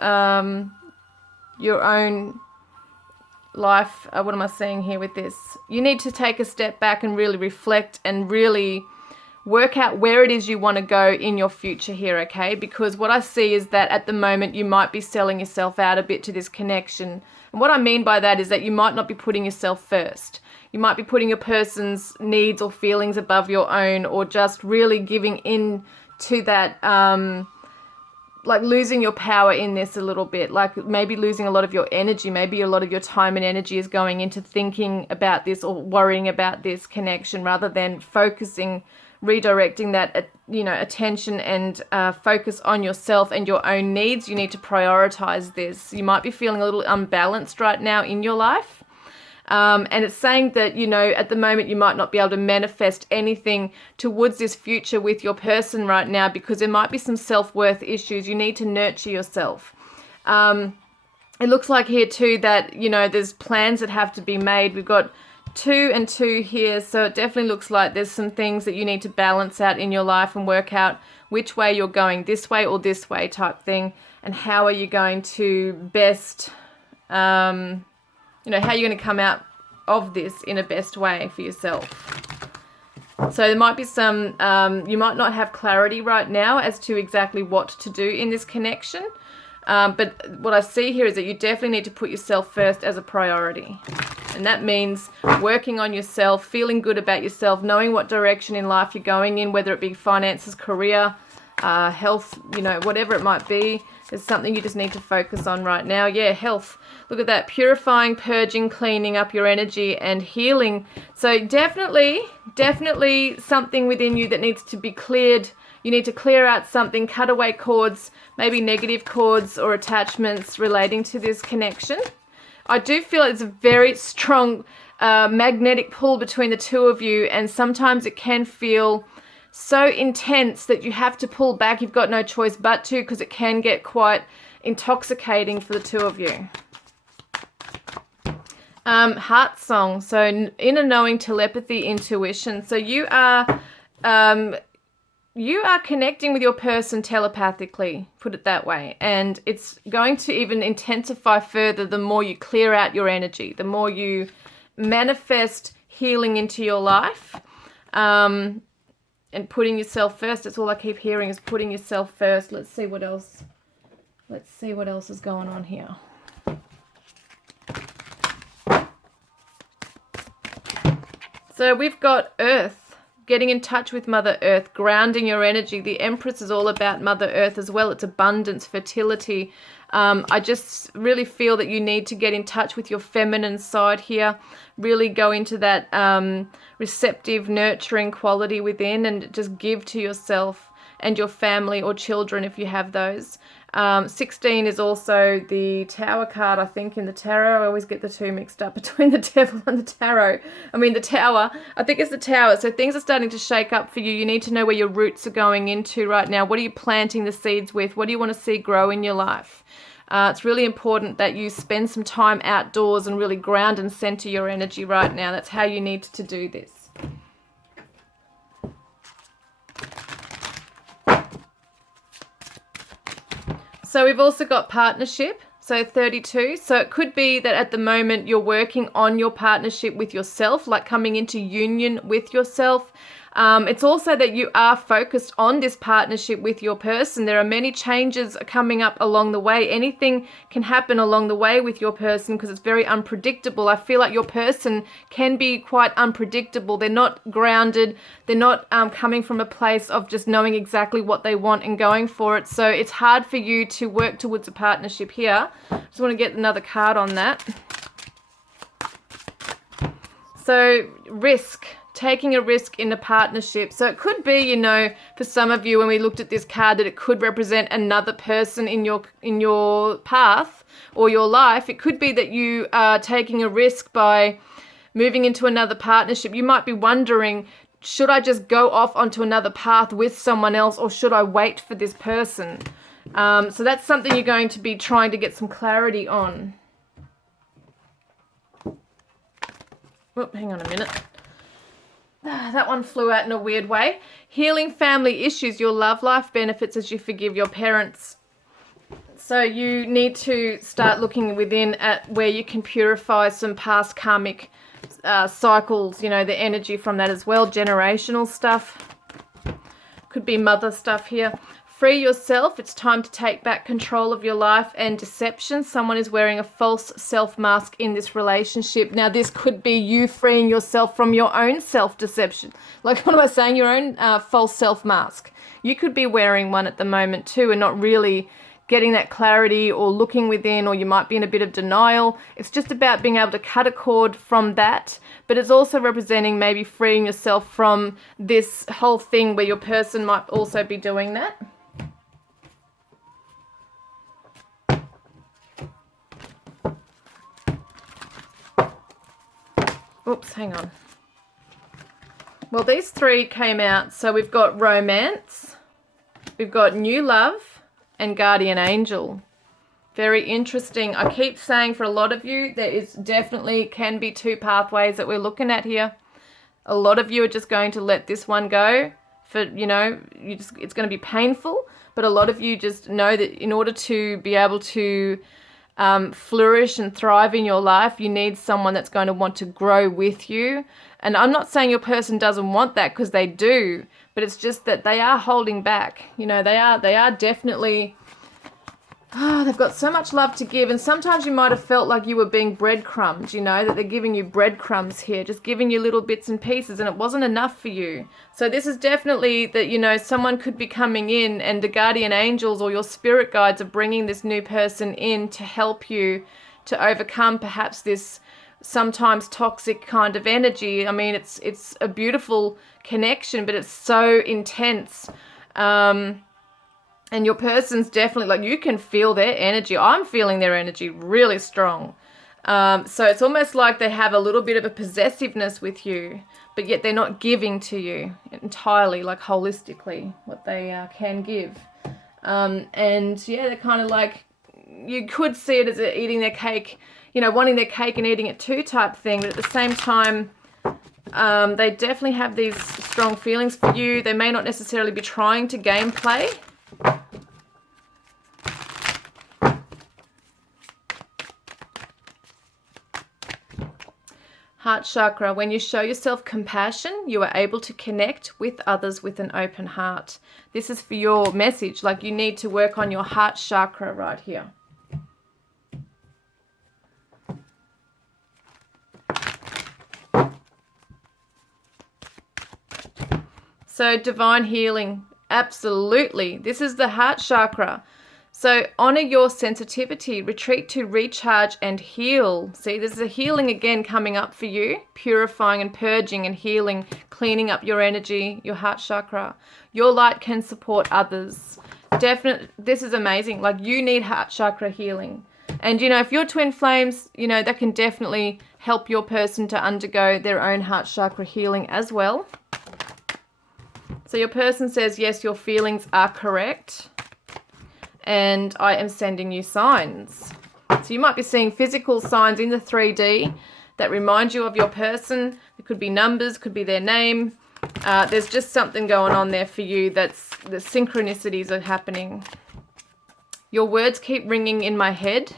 your own life. What am I saying here with this? You need to take a step back and really reflect and really work out where it is you want to go in your future here, okay? Because what I see is that at the moment you might be selling yourself out a bit to this connection. And what I mean by that is that you might not be putting yourself first. You might be putting a person's needs or feelings above your own, or just really giving in to that, like losing your power in this a little bit, like maybe losing a lot of your energy. Maybe a lot of your time and energy is going into thinking about this or worrying about this connection rather than focusing, redirecting that, attention and focus on yourself and your own needs. You need to prioritize this. You might be feeling a little unbalanced right now in your life. And it's saying that, at the moment you might not be able to manifest anything towards this future with your person right now because there might be some self-worth issues. You need to nurture yourself. It looks like here too that, there's plans that have to be made. We've got 2 and 2 here, so it definitely looks like there's some things that you need to balance out in your life and work out which way you're going, this way or this way type thing, and how are you going to best... how you're going to come out of this in a best way for yourself. So there might be some, you might not have clarity right now as to exactly what to do in this connection. But what I see here is that you definitely need to put yourself first as a priority. And that means working on yourself, feeling good about yourself, knowing what direction in life you're going in, whether it be finances, career, health, whatever it might be. There's something you just need to focus on right now. Yeah, health. Look at that. Purifying, purging, cleaning up your energy and healing. So definitely something within you that needs to be cleared. You need to clear out something, cut away cords, maybe negative cords or attachments relating to this connection. I do feel it's a very strong magnetic pull between the two of you, and sometimes it can feel so intense that you have to pull back. You've got no choice but to, because it can get quite intoxicating for the two of you. Heart song. So inner knowing, telepathy, intuition. So you are connecting with your person telepathically, put it that way. And it's going to even intensify further the more you clear out your energy, the more you manifest healing into your life. And putting yourself first. That's all I keep hearing is putting yourself first. Let's see what else. Let's see what else is going on here. So we've got Earth, getting in touch with Mother Earth, grounding your energy. The Empress is all about Mother Earth as well. It's abundance, fertility. I just really feel that you need to get in touch with your feminine side here. Really go into that receptive, nurturing quality within, and just give to yourself and your family or children if you have those. 16 is also the Tower card, I think, in the tarot. I always get the two mixed up between the Devil and the tarot. The Tower. I think it's the Tower. So things are starting to shake up for you. You need to know where your roots are going into right now. What are you planting the seeds with? What do you want to see grow in your life? It's really important that you spend some time outdoors and really ground and center your energy right now. That's how you need to do this. So we've also got partnership, so 32. So it could be that at the moment you're working on your partnership with yourself, like coming into union with yourself. It's also that you are focused on this partnership with your person. There are many changes coming up along the way. Anything can happen along the way with your person because it's very unpredictable. I feel like your person can be quite unpredictable. They're not grounded. They're not coming from a place of just knowing exactly what they want and going for it. So it's hard for you to work towards a partnership here. Just want to get another card on that. So risk. Taking a risk in a partnership. So it could be, you know, for some of you when we looked at this card, that it could represent another person in your path or your life. It could be that you are taking a risk by moving into another partnership. You might be wondering, should I just go off onto another path with someone else, or should I wait for this person? So that's something you're going to be trying to get some clarity on. Oh, hang on a minute. That one flew out in a weird way. Healing family issues. Your love life benefits as you forgive your parents. So you need to start looking within at where you can purify some past karmic cycles, you know, the energy from that as well. Generational stuff. Could be mother stuff here. Free yourself. It's time to take back control of your life. And deception. Someone is wearing a false self mask in this relationship. Now, this could be you freeing yourself from your own self-deception. Like, what am I saying? Your own false self mask. You could be wearing one at the moment too and not really getting that clarity or looking within, or you might be in a bit of denial. It's just about being able to cut a cord from that. But it's also representing maybe freeing yourself from this whole thing where your person might also be doing that. Oops, hang on. Well, these three came out. So we've got romance, we've got new love, and guardian angel. Very interesting. I keep saying for a lot of you, there is definitely can be two pathways that we're looking at here. A lot of you are just going to let this one go for, you know, it's going to be painful. But a lot of you just know that in order to be able to flourish and thrive in your life, you need someone that's going to want to grow with you. And I'm not saying your person doesn't want that, because they do, but it's just that they are holding back. You know, they are definitely, they've got so much love to give. And sometimes you might have felt like you were being breadcrumbed, you know, that they're giving you breadcrumbs here, just giving you little bits and pieces, and it wasn't enough for you. So this is definitely that, you know, someone could be coming in, and the guardian angels or your spirit guides are bringing this new person in to help you to overcome perhaps this sometimes toxic kind of energy. I mean, it's a beautiful connection, but it's so intense. And your person's definitely, like, you can feel their energy. I'm feeling their energy really strong. So it's almost like they have a little bit of a possessiveness with you, but yet they're not giving to you entirely, like holistically, what they can give. And yeah, they're kind of like, you could see it as eating their cake, you know, wanting their cake and eating it too type thing. But at the same time, they definitely have these strong feelings for you. They may not necessarily be trying to gameplay. Heart chakra. When you show yourself compassion, you are able to connect with others with an open heart. This is for your message. Like, you need to work on your heart chakra right here. So divine healing. Absolutely. This is the heart chakra. So honor your sensitivity, retreat to recharge and heal. See, there's a healing again coming up for you, purifying and purging and healing, cleaning up your energy, your heart chakra. Your light can support others. Definitely, this is amazing. Like, you need heart chakra healing. And, you know, if you're twin flames, you know, that can definitely help your person to undergo their own heart chakra healing as well. So your person says, yes, your feelings are correct, and I am sending you signs. So you might be seeing physical signs in the 3D that remind you of your person. It could be numbers, could be their name. There's just something going on there for you, that's the synchronicities are happening. Your words keep ringing in my head.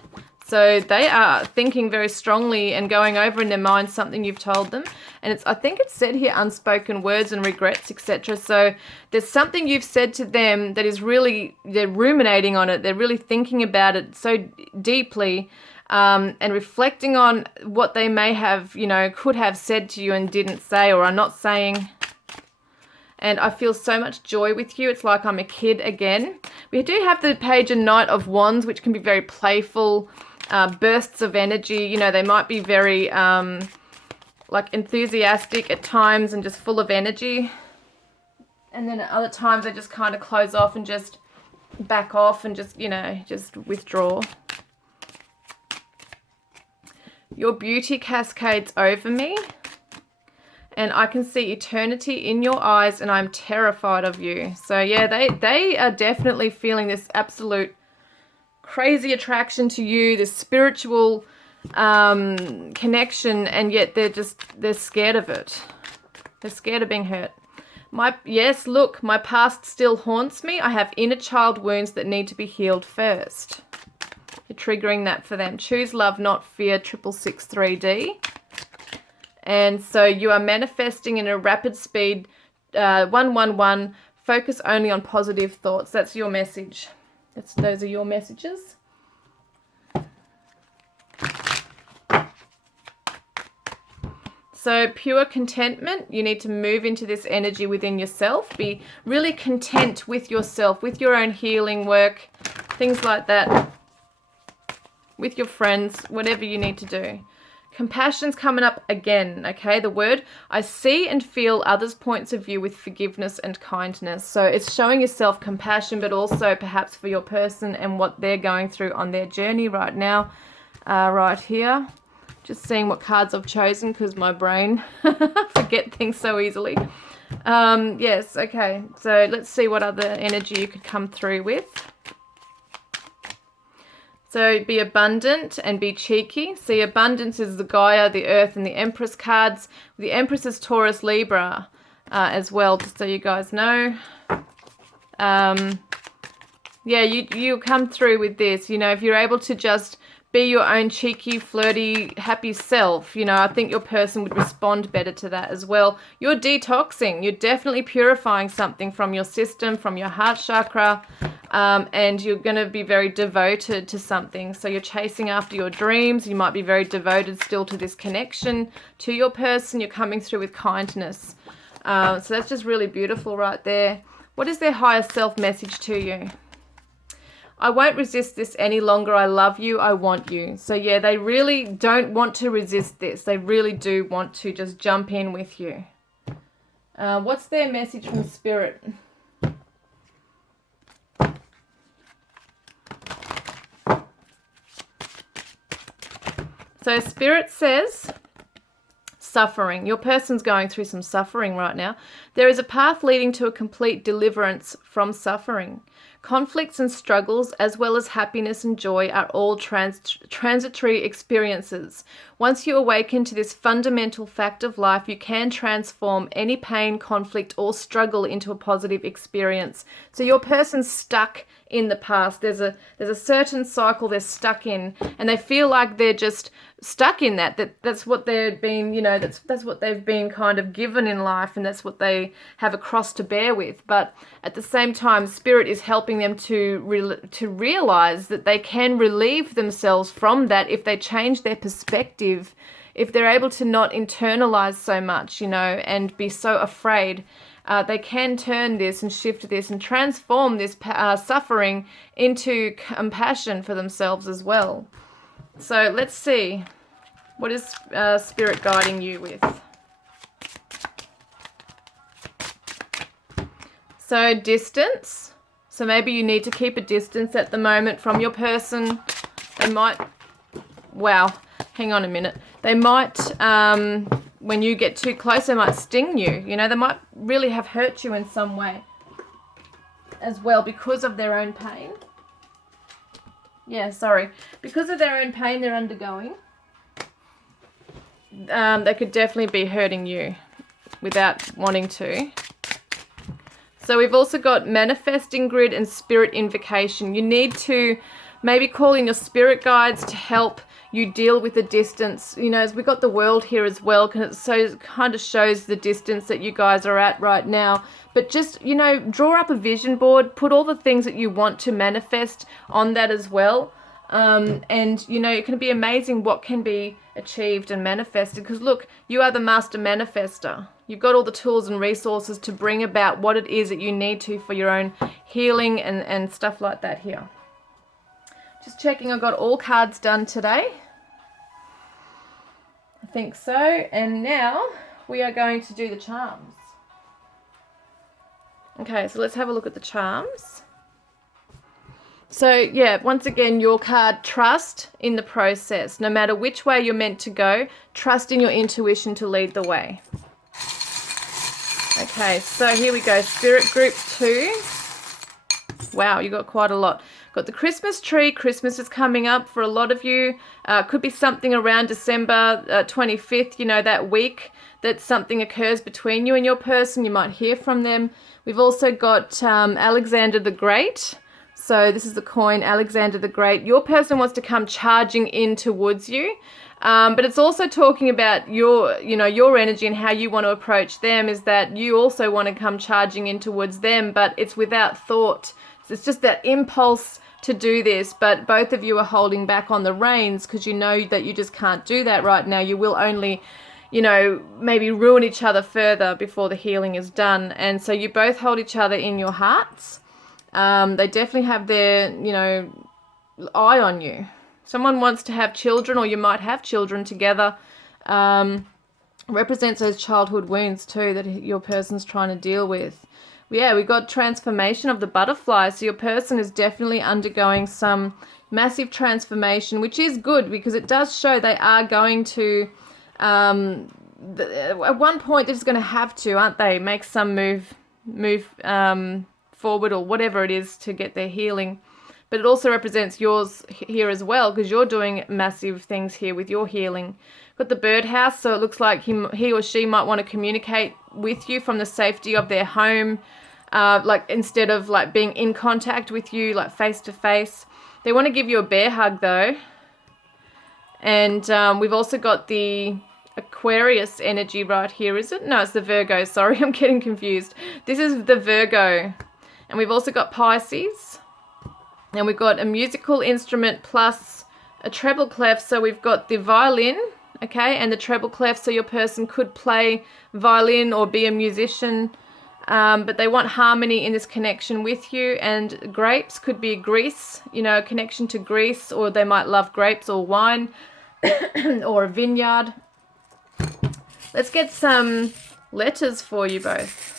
So they are thinking very strongly and going over in their mind something you've told them. And I think it's said here unspoken words and regrets, etc. So there's something you've said to them that is really, they're ruminating on it. They're really thinking about it so deeply and reflecting on what they may have, could have said to you and didn't say or are not saying. And I feel so much joy with you. It's like I'm a kid again. We do have the Page and Knight of Wands, which can be very playful, bursts of energy. They might be very like enthusiastic at times and just full of energy. And then at other times they just kind of close off and just back off and just, just withdraw. Your beauty cascades over me. And I can see eternity in your eyes, and I'm terrified of you. So yeah, they are definitely feeling this absolute crazy attraction to you, this spiritual connection, and yet they're scared of it. They're scared of being hurt. Yes, look, my past still haunts me. I have inner child wounds that need to be healed first. You're triggering that for them. Choose love, not fear, 666-3D. And so you are manifesting in a rapid speed, 111, focus only on positive thoughts. That's your message. Those are your messages. So pure contentment, you need to move into this energy within yourself. Be really content with yourself, with your own healing work, things like that, with your friends, whatever you need to do. Compassion's coming up again, okay? The word, I see and feel others' points of view with forgiveness and kindness. So it's showing yourself compassion, but also perhaps for your person and what they're going through on their journey right now, right here. Just seeing what cards I've chosen because my brain forget things so easily. Yes, okay. So let's see what other energy you could come through with. So be abundant and be cheeky. See, abundance is the Gaia, the Earth, and the Empress cards. The Empress is Taurus, Libra as well, just so you guys know. Yeah, you come through with this. If you're able to just be your own cheeky, flirty, happy self, I think your person would respond better to that as well. You're detoxing. You're definitely purifying something from your system, from your heart chakra. And you're going to be very devoted to something. So you're chasing after your dreams. You might be very devoted still to this connection to your person. You're coming through with kindness. So that's just really beautiful right there. What is their higher self message to you? I won't resist this any longer. I love you. I want you. So yeah, they really don't want to resist this. They really do want to just jump in with you. What's their message from Spirit? So Spirit says suffering. Your person's going through some suffering right now. There is a path leading to a complete deliverance from suffering. Conflicts and struggles, as well as happiness and joy, are all transitory experiences. Once you awaken to this fundamental fact of life, you can transform any pain, conflict, or struggle into a positive experience. So your person's stuck in the past. There's a certain cycle they're stuck in, and they feel like they're just stuck in that's what they've been, that's what they've been kind of given in life, and that's what they have a cross to bear with. But at the same time, Spirit is helping them to realize that they can relieve themselves from that if they change their perspective, if they're able to not internalize so much, and be so afraid. They can turn this and shift this and transform this suffering into compassion for themselves as well. So let's see. What is Spirit guiding you with? So distance. So maybe you need to keep a distance at the moment from your person. They might... Wow. Hang on a minute. They might... when you get too close, they might sting you. They might really have hurt you in some way as well because of their own pain. Yeah, sorry. Because of their own pain they're undergoing, they could definitely be hurting you without wanting to. So we've also got manifesting grid and spirit invocation. You need to maybe call in your spirit guides to help you deal with the distance. You know, as we got the world here as well, because it kind of shows the distance that you guys are at right now. But just, you know, draw up a vision board, put all the things that you want to manifest on that as well. And, you know, it can be amazing what can be achieved and manifested. Because look, you are the master manifester. You've got all the tools and resources to bring about what it is that you need to for your own healing and stuff like that here. Just checking I got all cards done today. I think so. And now we are going to do the charms. Okay, so let's have a look at the charms. So yeah, once again, your card, trust in the process. No matter which way you're meant to go, trust in your intuition to lead the way. Okay, so here we go. Spirit group 2. Wow, you got quite a lot. Got the Christmas tree. Christmas is coming up for a lot of you. Could be something around December 25th, you know, that week that something occurs between you and your person. You might hear from them. We've also got Alexander the Great. So this is the coin, Alexander the Great. Your person wants to come charging in towards you. But it's also talking about your, you know, your energy and how you want to approach them, is that you also want to come charging in towards them, but it's without thought. So it's just that impulse to do this, but both of you are holding back on the reins because you know that you just can't do that right now. You will only, you know, maybe ruin each other further before the healing is done. And so you both hold each other in your hearts. They definitely have their, you know, eye on you. Someone wants to have children, or you might have children together. Represents those childhood wounds too that your person's trying to deal with. Yeah, we got transformation of the butterfly. So your person is definitely undergoing some massive transformation, which is good because it does show they are going to, at one point they're just going to have to, aren't they, make some move forward or whatever it is to get their healing. But it also represents yours here as well, because you're doing massive things here with your healing. Got the birdhouse, so it looks like he or she might want to communicate with you from the safety of their home, like instead of like being in contact with you, like face to face. They want to give you a bear hug though. And we've also got the Aquarius energy right here, is it? No, it's the Virgo. Sorry, I'm getting confused. This is the Virgo. And we've also got Pisces. And we've got a musical instrument plus a treble clef. So we've got the violin, okay, and the treble clef. So your person could play violin or be a musician. But they want harmony in this connection with you. And grapes could be Greece, you know, a connection to Greece. Or they might love grapes or wine or a vineyard. Let's get some letters for you both.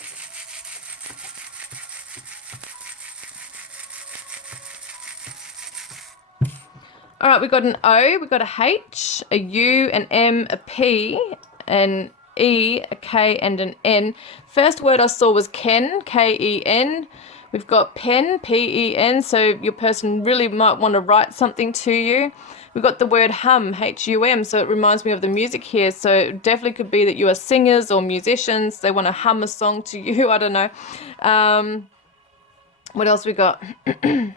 All right, we've got an O, we've got a H, a U, an M, a P, an E, a K, and an N. First word I saw was Ken, K-E-N. We've got pen, P-E-N, so your person really might want to write something to you. We've got the word hum, H-U-M, so it reminds me of the music here. So it definitely could be that you are singers or musicians. They want to hum a song to you, I don't know. What else we got? We've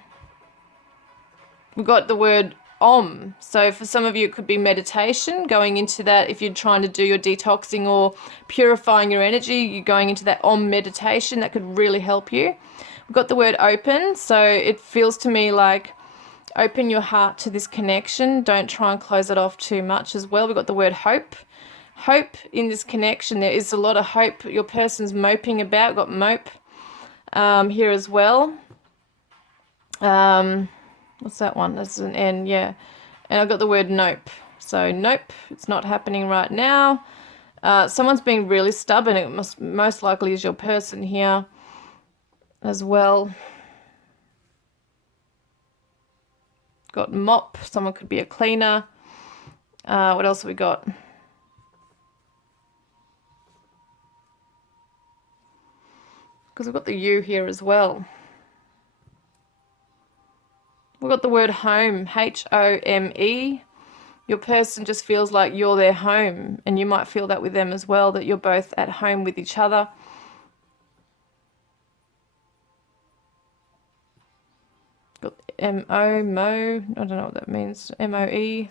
got the word Om. So for some of you, it could be meditation, going into that. If you're trying to do your detoxing or purifying your energy, you're going into that Om meditation. That could really help you. We've got the word open. So it feels to me like open your heart to this connection. Don't try and close it off too much as well. We've got the word hope. Hope in this connection. There is a lot of hope your person's moping about. Got mope here as well. What's that one? That's an N, yeah. And I've got the word nope. So nope, it's not happening right now. Someone's being really stubborn. It most likely is your person here as well. Got mop. Someone could be a cleaner. What else have we got? Because we've got the U here as well. We've got the word home, H-O-M-E. Your person just feels like you're their home, and you might feel that with them as well, that you're both at home with each other. M-O, Mo, I don't know what that means, M-O-E.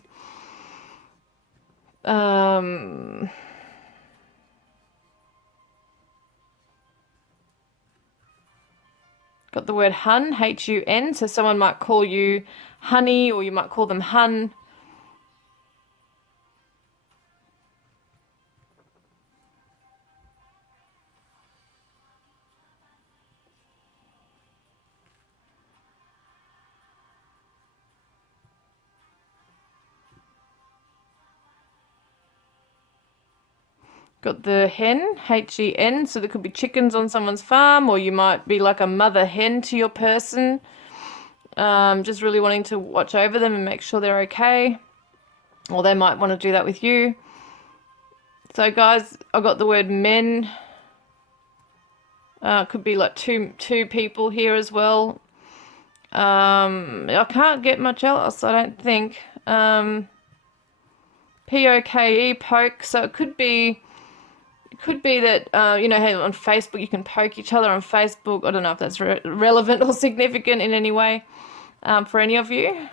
Got the word hun, H-U-N, so someone might call you honey, or you might call them hun. Got the hen, H-E-N, so there could be chickens on someone's farm, or you might be like a mother hen to your person, just really wanting to watch over them and make sure they're okay, or they might want to do that with you. So guys, I got the word men, could be like two people here as well. I can't get much else, I don't think. P-O-K-E, poke, so it could be that, you know, how on Facebook you can poke each other on Facebook. I don't know if that's relevant or significant in any way for any of you.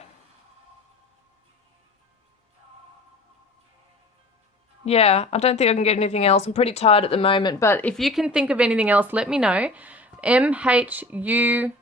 Yeah, I don't think I can get anything else. I'm pretty tired at the moment, but if you can think of anything else, let me know. M-H-U-P-N-O-K-E,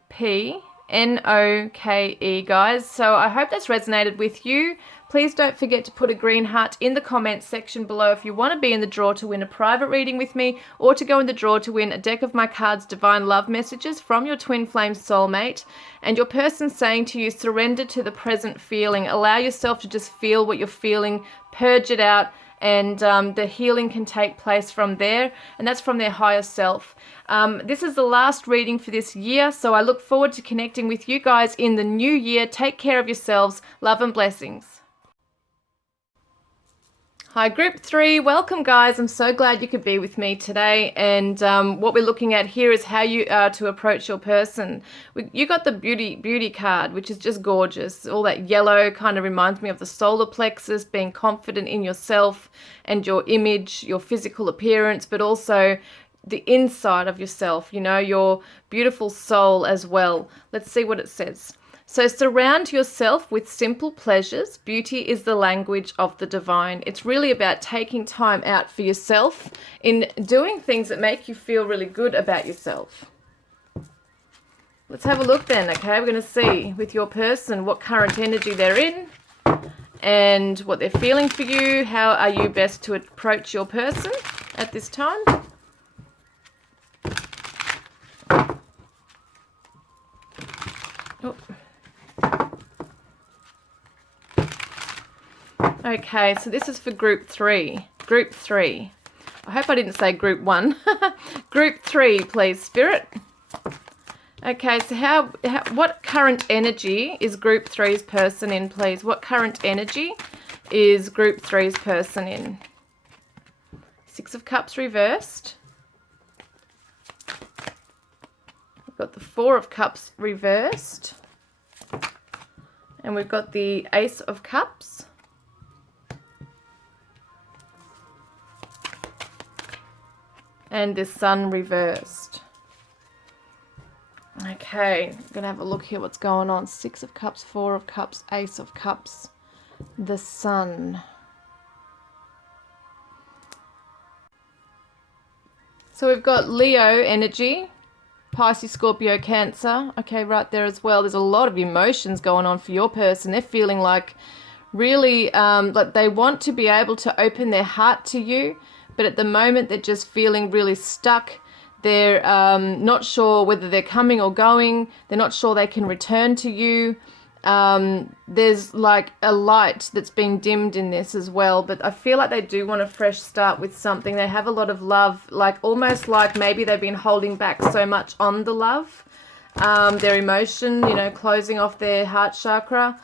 guys. So I hope that's resonated with you. Please don't forget to put a green heart in the comments section below if you want to be in the draw to win a private reading with me, or to go in the draw to win a deck of my cards, Divine Love Messages from your twin flame soulmate, and your person saying to you, surrender to the present feeling. Allow yourself to just feel what you're feeling, purge it out, and the healing can take place from there, and that's from their higher self. This is the last reading for this year, so I look forward to connecting with you guys in the new year. Take care of yourselves. Love and blessings. Hi, Group 3. Welcome, guys. I'm so glad you could be with me today. And what we're looking at here is how you are to approach your person. You got the beauty card, which is just gorgeous. All that yellow kind of reminds me of the solar plexus, being confident in yourself and your image, your physical appearance, but also the inside of yourself, you know, your beautiful soul as well. Let's see what it says. So surround yourself with simple pleasures. Beauty is the language of the divine. It's really about taking time out for yourself in doing things that make you feel really good about yourself. Let's have a look then, okay? We're going to see with your person what current energy they're in and what they're feeling for you. How are you best to approach your person at this time? Oh. Okay, so this is for Group 3. Group 3. I hope I didn't say Group 1. Group 3, please, Spirit. Okay, so what current energy is Group 3's person in, please? What current energy is Group 3's person in? Six of Cups reversed. We've got the Four of Cups reversed. And we've got the Ace of Cups. And the Sun reversed. Okay, I'm going to have a look here what's going on. Six of Cups, Four of Cups, Ace of Cups, the Sun. So we've got Leo energy, Pisces, Scorpio, Cancer. Okay, right there as well. There's a lot of emotions going on for your person. They're feeling like really like they want to be able to open their heart to you, but at the moment they're just feeling really stuck. They're not sure whether they're coming or going. They're not sure they can return to you. There's like a light that's been dimmed in this as well, but I feel like they do want a fresh start with something. They have a lot of love, like almost like maybe they've been holding back so much on the love, their emotion, you know, closing off their heart chakra,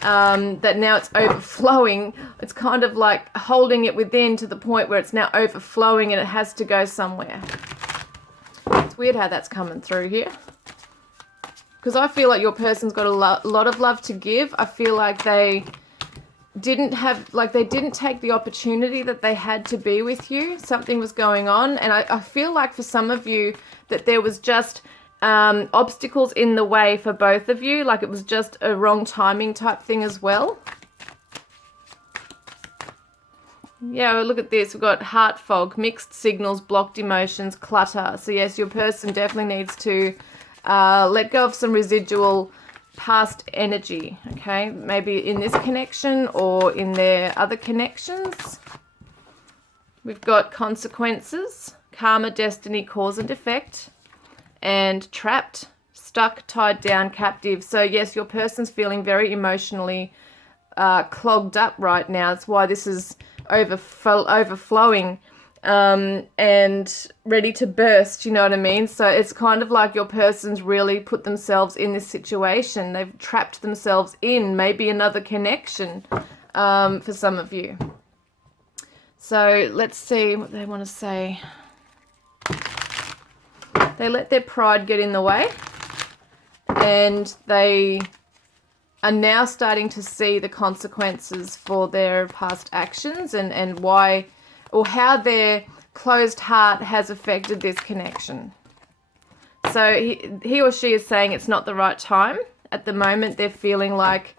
that now it's overflowing. It's kind of like holding it within to the point where it's now overflowing and it has to go somewhere. It's weird how that's coming through here. Because I feel like your person's got a lot of love to give. I feel like they didn't take the opportunity that they had to be with you. Something was going on. And I feel like for some of you that there was just obstacles in the way for both of you, like it was just a wrong timing type thing as well. Yeah, well, look at this. We've got heart fog, mixed signals, blocked emotions, clutter. So yes, your person definitely needs to let go of some residual past energy, okay? Maybe in this connection or in their other connections. We've got consequences, karma, destiny, cause and effect, and trapped, stuck, tied down, captive. So yes, your person's feeling very emotionally clogged up right now. That's why this is overflowing and ready to burst, you know what I mean? So it's kind of like your person's really put themselves in this situation. They've trapped themselves in maybe another connection for some of you. So let's see what they want to say. They let their pride get in the way, and they are now starting to see the consequences for their past actions and why or how their closed heart has affected this connection. So he or she is saying it's not the right time. At the moment, they're feeling like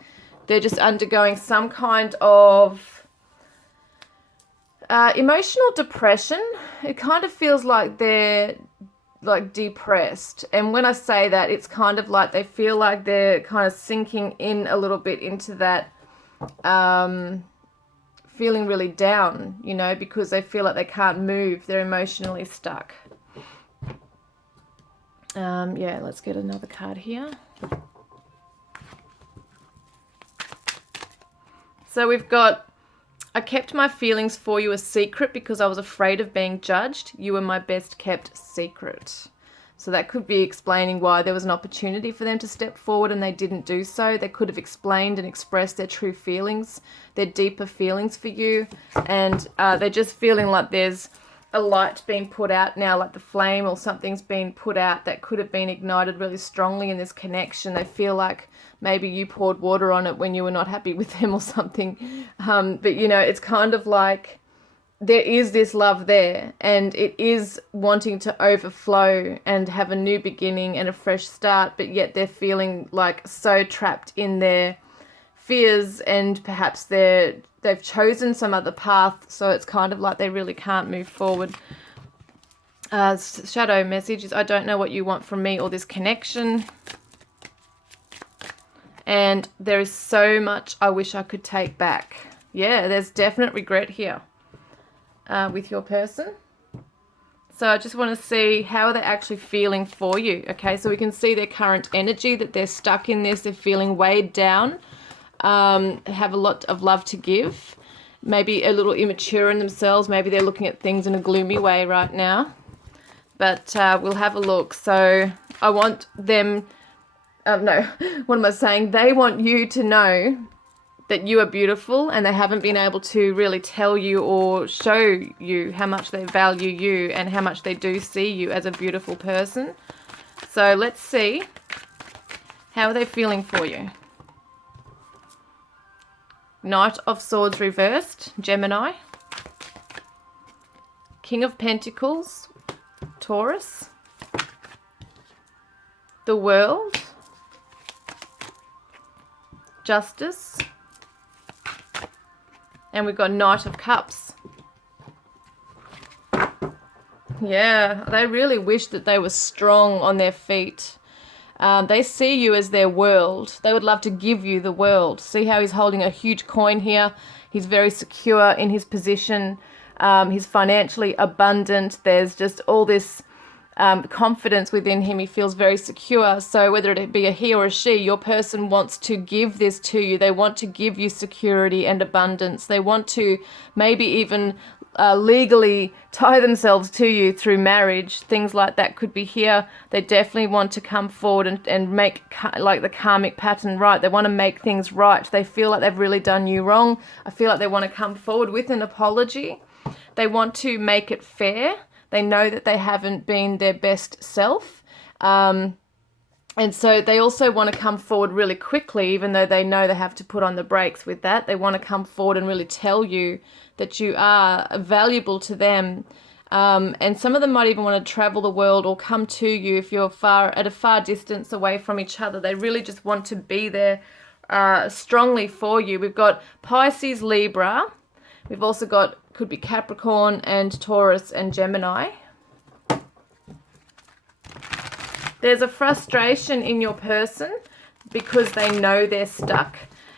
they're just undergoing some kind of emotional depression. It kind of feels like they're like depressed, and when I say that, it's kind of like they feel like they're kind of sinking in a little bit into that feeling really down, you know, because they feel like they can't move. They're emotionally stuck. Yeah, let's get another card here. So we've got, I kept my feelings for you a secret because I was afraid of being judged. You were my best kept secret. So that could be explaining why there was an opportunity for them to step forward and they didn't do so. They could have explained and expressed their true feelings, their deeper feelings for you. And they're just feeling like there's a light being put out now, like the flame or something's been put out that could have been ignited really strongly in this connection. They feel like maybe you poured water on it when you were not happy with them or something. But, you know, it's kind of like there is this love there and it is wanting to overflow and have a new beginning and a fresh start, but yet they're feeling like so trapped in their fears and perhaps they've chosen some other path, so it's kind of like they really can't move forward. Shadow messages, I don't know what you want from me or this connection. And there is so much I wish I could take back. Yeah, there's definite regret here with your person. So I just want to see how are they actually feeling for you. Okay, so we can see their current energy, that they're stuck in this, they're feeling weighed down, have a lot of love to give, maybe a little immature in themselves, maybe they're looking at things in a gloomy way right now. But we'll have a look. So I want them... no, what am I saying? They want you to know that you are beautiful and they haven't been able to really tell you or show you how much they value you and how much they do see you as a beautiful person. So let's see. How are they feeling for you? Knight of Swords reversed, Gemini. King of Pentacles, Taurus. The World. Justice. And we've got Knight of Cups. Yeah, they really wish that they were strong on their feet. They see you as their world. They would love to give you the world. See how he's holding a huge coin here? He's very secure in his position. He's financially abundant. There's just all this confidence within him. He feels very secure. So whether it be a he or a she, your person wants to give this to you. They want to give you security and abundance. They want to maybe even legally tie themselves to you through marriage. Things like that could be here. They definitely want to come forward and make like the karmic pattern right. They want to make things right. They feel like they've really done you wrong. I feel like they want to come forward with an apology. They want to make it fair. They know that they haven't been their best self. And so they also want to come forward really quickly, even though they know they have to put on the brakes with that. They want to come forward and really tell you that you are valuable to them And some of them might even want to travel the world or come to you if you're at a far distance away from each other. They really just want to be there strongly for you. We've got Pisces, Libra. We've also got, could be Capricorn and Taurus and Gemini. There's a frustration in your person because they know they're stuck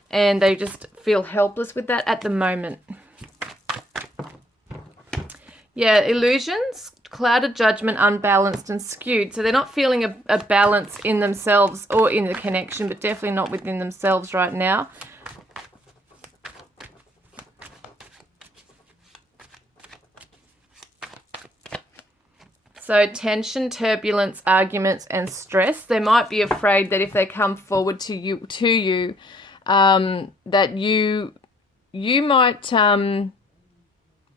and they just feel helpless with that at the moment. Yeah, illusions, clouded judgment, unbalanced and skewed. So they're not feeling a balance in themselves or in the connection, but definitely not within themselves right now. So tension, turbulence, arguments, and stress. They might be afraid that if they come forward to you, that you might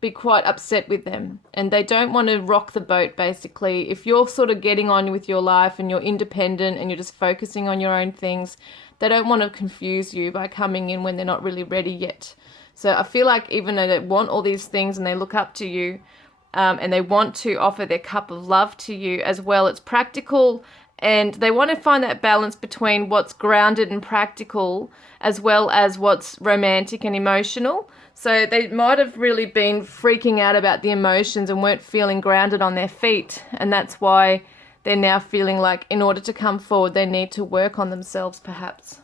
be quite upset with them, and they don't want to rock the boat. Basically, if you're sort of getting on with your life and you're independent and you're just focusing on your own things, they don't want to confuse you by coming in when they're not really ready yet. So I feel like even though they want all these things and they look up to you, and they want to offer their cup of love to you as well, it's practical, and they want to find that balance between what's grounded and practical as well as what's romantic and emotional. So they might have really been freaking out about the emotions and weren't feeling grounded on their feet, and that's why they're now feeling like in order to come forward they need to work on themselves perhaps.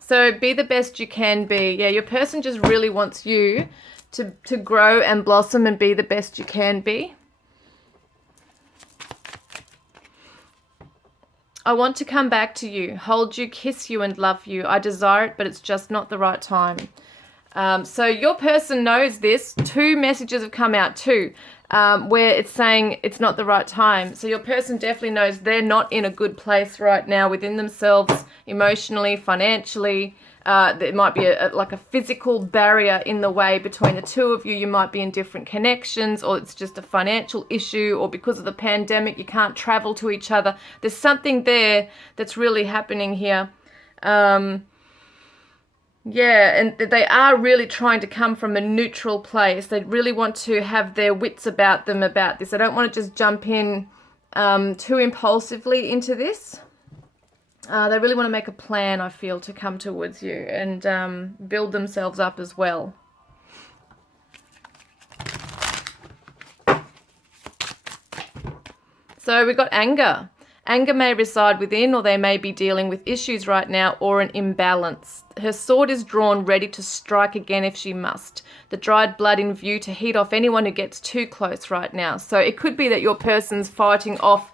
So be the best you can be. Yeah, your person just really wants you to grow and blossom and be the best you can be. I want to come back to you, hold you, kiss you and love you. I desire it, but it's just not the right time. So your person knows this. 2 messages have come out too, where it's saying it's not the right time. So your person definitely knows they're not in a good place right now within themselves, emotionally, financially. There might be like a physical barrier in the way between the two of you. You might be in different connections, or it's just a financial issue, or because of the pandemic you can't travel to each other. There's something there that's really happening here. Yeah, and they are really trying to come from a neutral place. They really want to have their wits about them about this. They don't want to just jump in too impulsively into this. They really want to make a plan, I feel, to come towards you and build themselves up as well. So we've got anger. Anger may reside within, or they may be dealing with issues right now or an imbalance. Her sword is drawn, ready to strike again if she must. The dried blood in view to heat off anyone who gets too close right now. So it could be that your person's fighting off,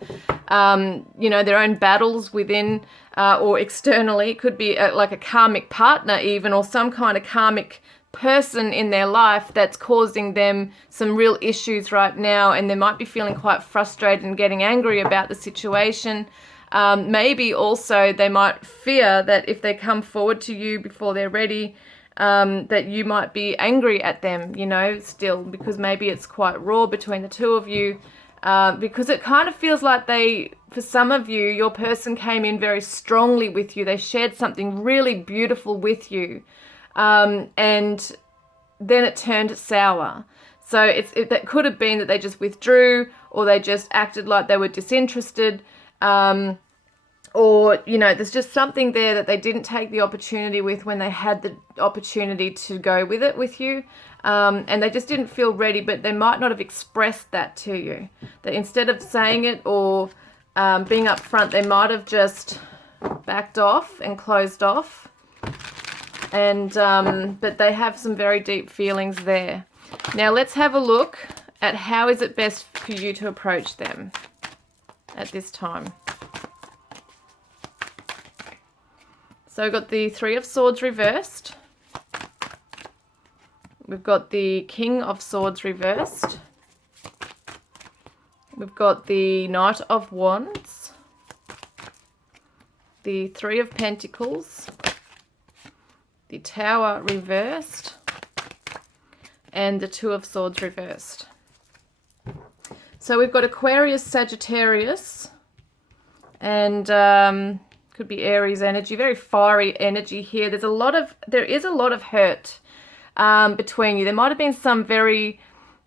their own battles within or externally. It could be like a karmic partner even, or some kind of karmic person in their life that's causing them some real issues right now, and they might be feeling quite frustrated and getting angry about the situation. Maybe also they might fear that if they come forward to you before they're ready, that you might be angry at them, still, because maybe it's quite raw between the two of you, because it kind of feels like for some of you, your person came in very strongly with you. They shared something really beautiful with you. And then it turned sour. So that could have been that they just withdrew, or they just acted like they were disinterested, or there's just something there that they didn't take the opportunity with when they had the opportunity to go with it with you, and they just didn't feel ready. But they might not have expressed that to you. That instead of saying it or being upfront, they might have just backed off and closed off. And but they have some very deep feelings there. Now let's have a look at how is it best for you to approach them at this time. So we've got the 3 of Swords reversed. We've got the King of Swords reversed. We've got the Knight of Wands. The 3 of Pentacles. The Tower reversed, and the 2 of Swords reversed. So we've got Aquarius, Sagittarius, and could be Aries energy, very fiery energy here. There is a lot of hurt between you. There might have been some very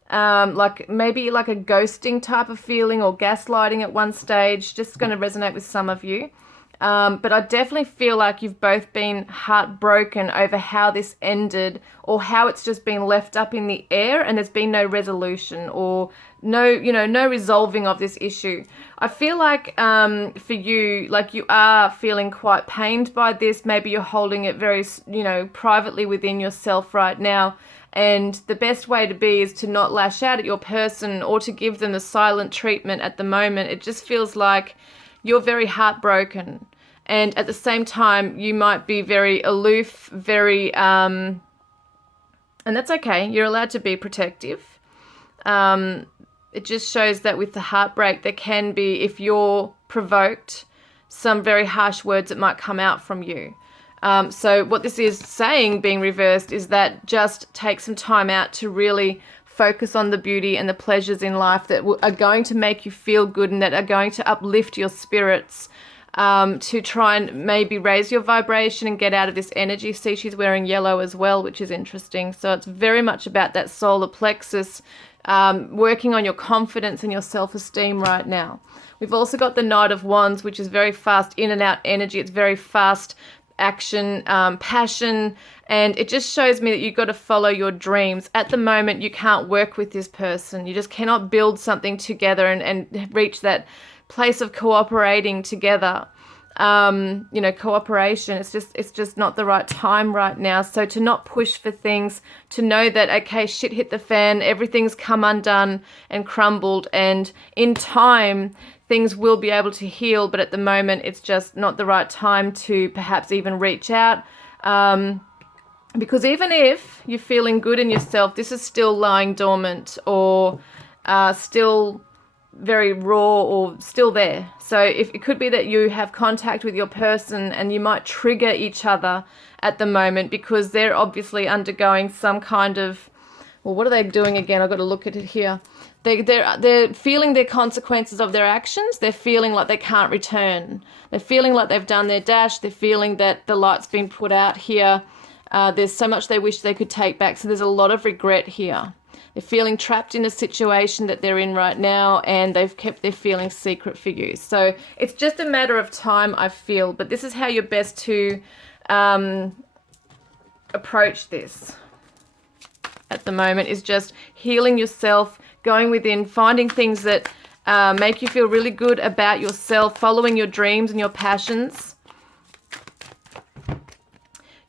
like maybe like a ghosting type of feeling or gaslighting at one stage. Just going to resonate with some of you. But I definitely feel like you've both been heartbroken over how this ended, or how it's just been left up in the air and there's been no resolution or no resolving of this issue. I feel like for you, like you are feeling quite pained by this. Maybe you're holding it very, privately within yourself right now. And the best way to be is to not lash out at your person or to give them the silent treatment at the moment. It just feels like you're very heartbroken, and at the same time you might be very aloof, very and that's okay. You're allowed to be protective. It just shows that with the heartbreak there can be, if you're provoked, some very harsh words that might come out from you. So what this is saying, being reversed, is that just take some time out to really focus on the beauty and the pleasures in life that are going to make you feel good and that are going to uplift your spirits, to try and maybe raise your vibration and get out of this energy. See, she's wearing yellow as well, which is interesting. So it's very much about that solar plexus, working on your confidence and your self-esteem right now. We've also got the Knight of Wands, which is very fast in and out energy. It's very fast action, passion, and it just shows me that you've got to follow your dreams. At the moment, you can't work with this person. You just cannot build something together and reach that place of cooperating together. Cooperation. It's just not the right time right now. So to not push for things, to know that, okay, shit hit the fan, everything's come undone and crumbled, and in time things will be able to heal, but at the moment it's just not the right time to perhaps even reach out. Because even if you're feeling good in yourself, this is still lying dormant, or still very raw, or still there. So if it could be that you have contact with your person and you might trigger each other at the moment because they're obviously undergoing some kind of, well, what are they doing again? I've got to look at it here. They're feeling their consequences of their actions. They're feeling like they can't return. They're feeling like they've done their dash. They're feeling that the light's been put out here. There's so much they wish they could take back. So there's a lot of regret here. They're feeling trapped in a situation that they're in right now, and they've kept their feelings secret for you. So it's just a matter of time, I feel. But this is how you're best to approach this at the moment, is just healing yourself, going within, finding things that make you feel really good about yourself, following your dreams and your passions.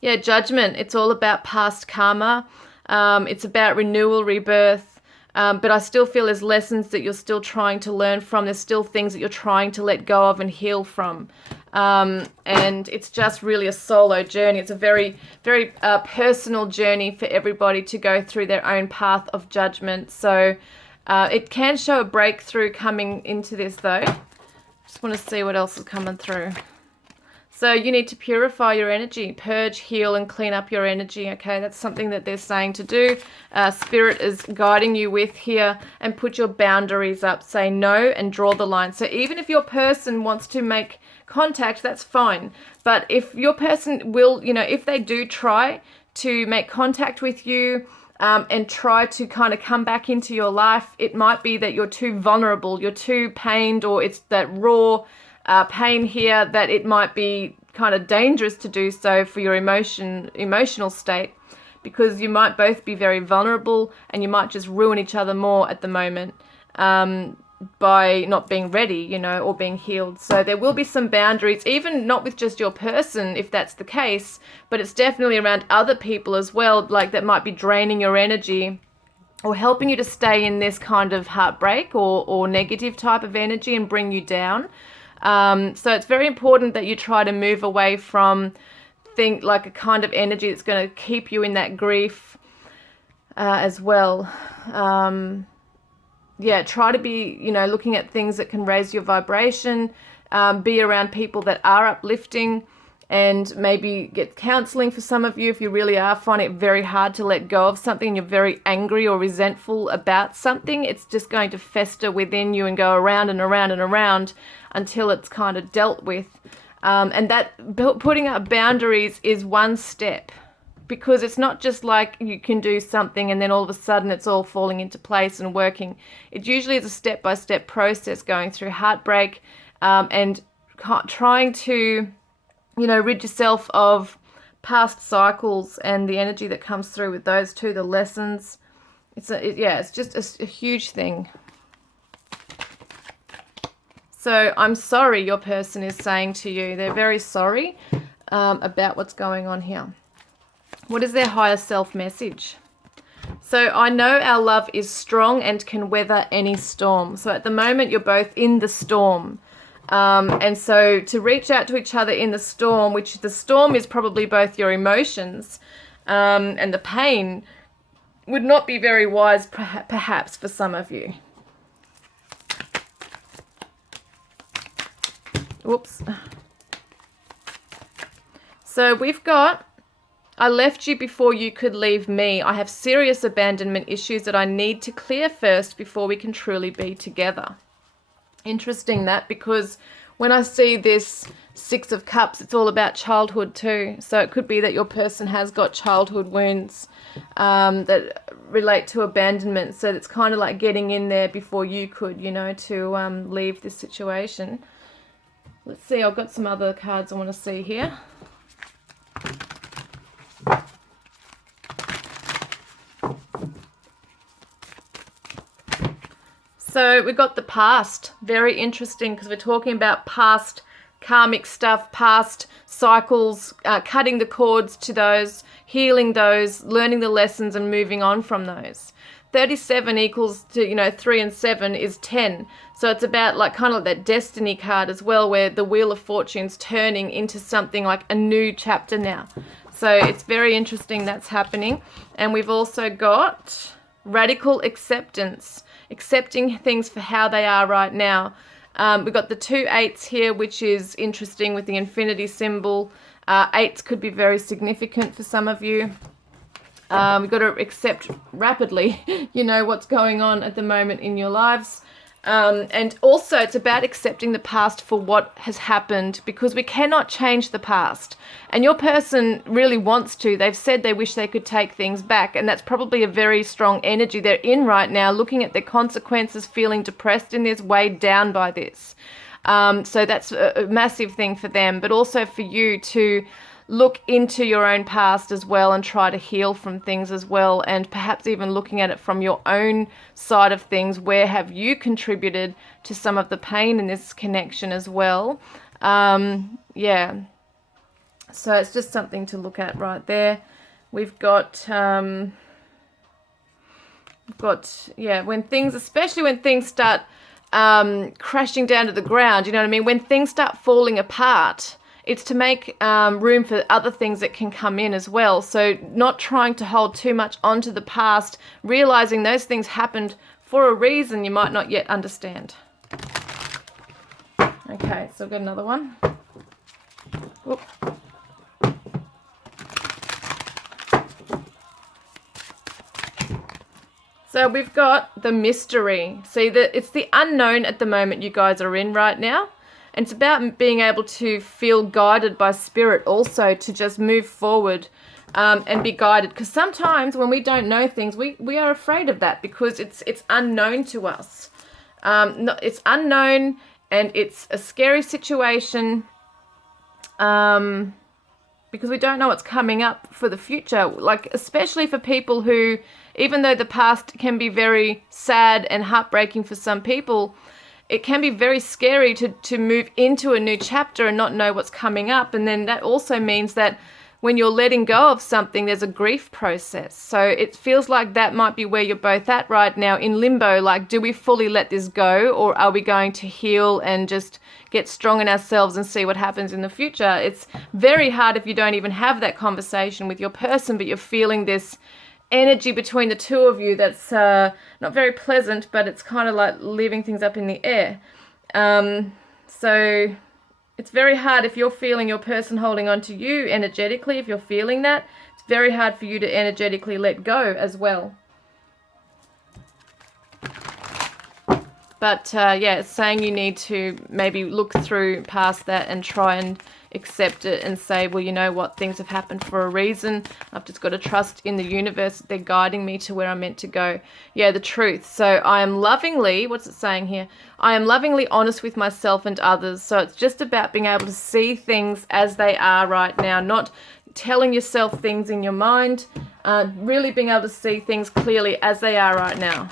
Yeah, Judgment. It's all about past karma. It's about renewal, rebirth. But I still feel there's lessons that you're still trying to learn from. There's still things that you're trying to let go of and heal from. And it's just really a solo journey. It's a very, very personal journey for everybody to go through their own path of judgment. So it can show a breakthrough coming into this, though. Just want to see what else is coming through. So you need to purify your energy, purge, heal, and clean up your energy, okay? That's something that they're saying to do. Spirit is guiding you with here, and put your boundaries up. Say no and draw the line. So even if your person wants to make contact, that's fine. But if your person will, if they do try to make contact with you and try to kind of come back into your life, it might be that you're too vulnerable, you're too pained, or it's that raw pain here that it might be kind of dangerous to do so for your emotional state, because you might both be very vulnerable and you might just ruin each other more at the moment by not being ready, or being healed. So there will be some boundaries, even not with just your person if that's the case, but it's definitely around other people as well, like that might be draining your energy or helping you to stay in this kind of heartbreak or negative type of energy and bring you down. So it's very important that you try to move away from like a kind of energy that's going to keep you in that grief as well. Try to be, looking at things that can raise your vibration, be around people that are uplifting, and maybe get counseling for some of you if you really are finding it very hard to let go of something and you're very angry or resentful about something. It's just going to fester within you and go around and around and around until it's kind of dealt with. And that putting up boundaries is one step. because it's not just like you can do something and then all of a sudden it's all falling into place and working. It usually is a step-by-step process going through heartbreak, and trying to, rid yourself of past cycles and the energy that comes through with those two, the lessons. It's just a huge thing. So I'm sorry, your person is saying to you. They're very sorry about what's going on here. What is their higher self message? So I know our love is strong and can weather any storm. So at the moment, you're both in the storm. And so to reach out to each other in the storm, which the storm is probably both your emotions and the pain, would not be very wise perhaps for some of you. Whoops. So we've got, I left you before you could leave me. I have serious abandonment issues that I need to clear first before we can truly be together. Interesting that, because when I see this Six of Cups, it's all about childhood too. So it could be that your person has got childhood wounds that relate to abandonment. So it's kind of like getting in there before you could, to leave this situation. Let's see, I've got some other cards I want to see here. So we got the past. Very interesting, because we're talking about past karmic stuff, past cycles, cutting the cords to those, healing those, learning the lessons and moving on from those. 37 equals to, 3 and 7 is 10. So it's about kind of like that destiny card as well, where the Wheel of Fortune's turning into something like a new chapter now. So it's very interesting that's happening. And we've also got radical acceptance, accepting things for how they are right now. We've got the 2 8s here, which is interesting with the infinity symbol. 8s could be very significant for some of you. We've got to accept rapidly, what's going on at the moment in your lives. And also it's about accepting the past for what has happened, because we cannot change the past. And your person really wants to. They've said they wish they could take things back. And that's probably a very strong energy they're in right now, looking at their consequences, feeling depressed in this, weighed down by this. So that's a massive thing for them, but also for you to look into your own past as well and try to heal from things as well, and perhaps even looking at it from your own side of things. Where have you contributed to some of the pain in this connection as well? So it's just something to look at right there. We've got when things, especially when things start crashing down to the ground, you know what I mean? When things start falling apart, it's to make room for other things that can come in as well. So not trying to hold too much onto the past, realizing those things happened for a reason you might not yet understand. Okay, so I've got another one. Whoop. So we've got the mystery. See, it's the unknown at the moment you guys are in right now. And it's about being able to feel guided by spirit also, to just move forward and be guided. Because sometimes when we don't know things, we are afraid of that, because it's unknown to us. It's unknown, and it's a scary situation because we don't know what's coming up for the future. Like, especially for people who, even though the past can be very sad and heartbreaking for some people, it can be very scary to move into a new chapter and not know what's coming up. And then that also means that when you're letting go of something, there's a grief process. So it feels like that might be where you're both at right now, in limbo. Like, do we fully let this go, or are we going to heal and just get strong in ourselves and see what happens in the future? It's very hard if you don't even have that conversation with your person, but you're feeling this energy between the two of you that's not very pleasant, but it's kind of like leaving things up in the air. So it's very hard if you're feeling your person holding on to you energetically. If you're feeling that, it's very hard for you to energetically let go as well. But yeah, it's saying you need to maybe look through past that and try and accept it and say, well, you know what, things have happened for a reason. I've just got to trust in the universe. They're guiding me to where I'm meant to go. Yeah, the truth. So I am lovingly, what's it saying here? I am lovingly honest with myself and others. So it's just about being able to see things as they are right now, not telling yourself things in your mind, really being able to see things clearly as they are right now.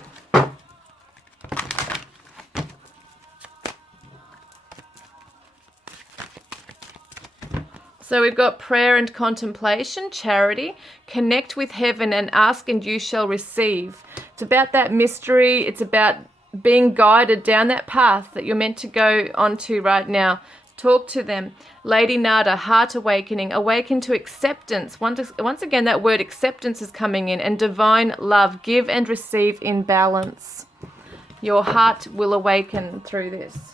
So we've got prayer and contemplation, charity, connect with heaven and ask and you shall receive. It's about that mystery. It's about being guided down that path that you're meant to go onto right now. Talk to them. Lady Nada, heart awakening, awaken to acceptance. Once again, that word acceptance is coming in, and divine love, give and receive in balance. Your heart will awaken through this.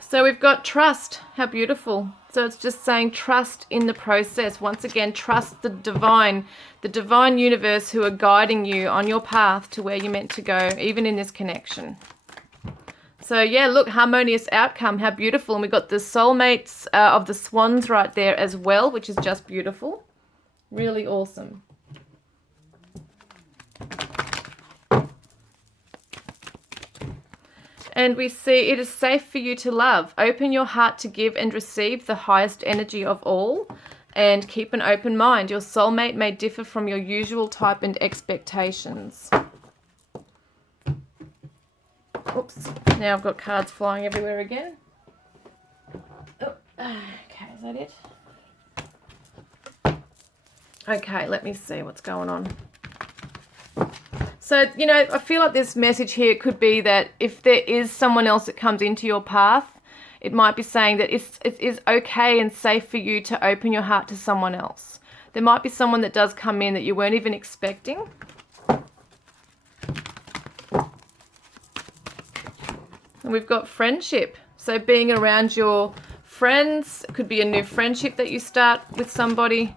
So we've got trust. How beautiful. So it's just saying trust in the process. Once again, trust the divine universe who are guiding you on your path to where you're meant to go, even in this connection. So yeah, look, harmonious outcome. How beautiful. And we've got the soulmates of the swans right there as well, which is just beautiful. Really awesome. And we see it is safe for you to love. Open your heart to give and receive the highest energy of all, and keep an open mind. Your soulmate may differ from your usual type and expectations. Oops, now I've got cards flying everywhere again. Oh, okay, is that it? Okay, let me see what's going on. So, you know, I feel like this message here could be that if there is someone else that comes into your path, it might be saying that it is okay and safe for you to open your heart to someone else. There might be someone that does come in that you weren't even expecting. And we've got friendship. So being around your friends, it could be a new friendship that you start with somebody.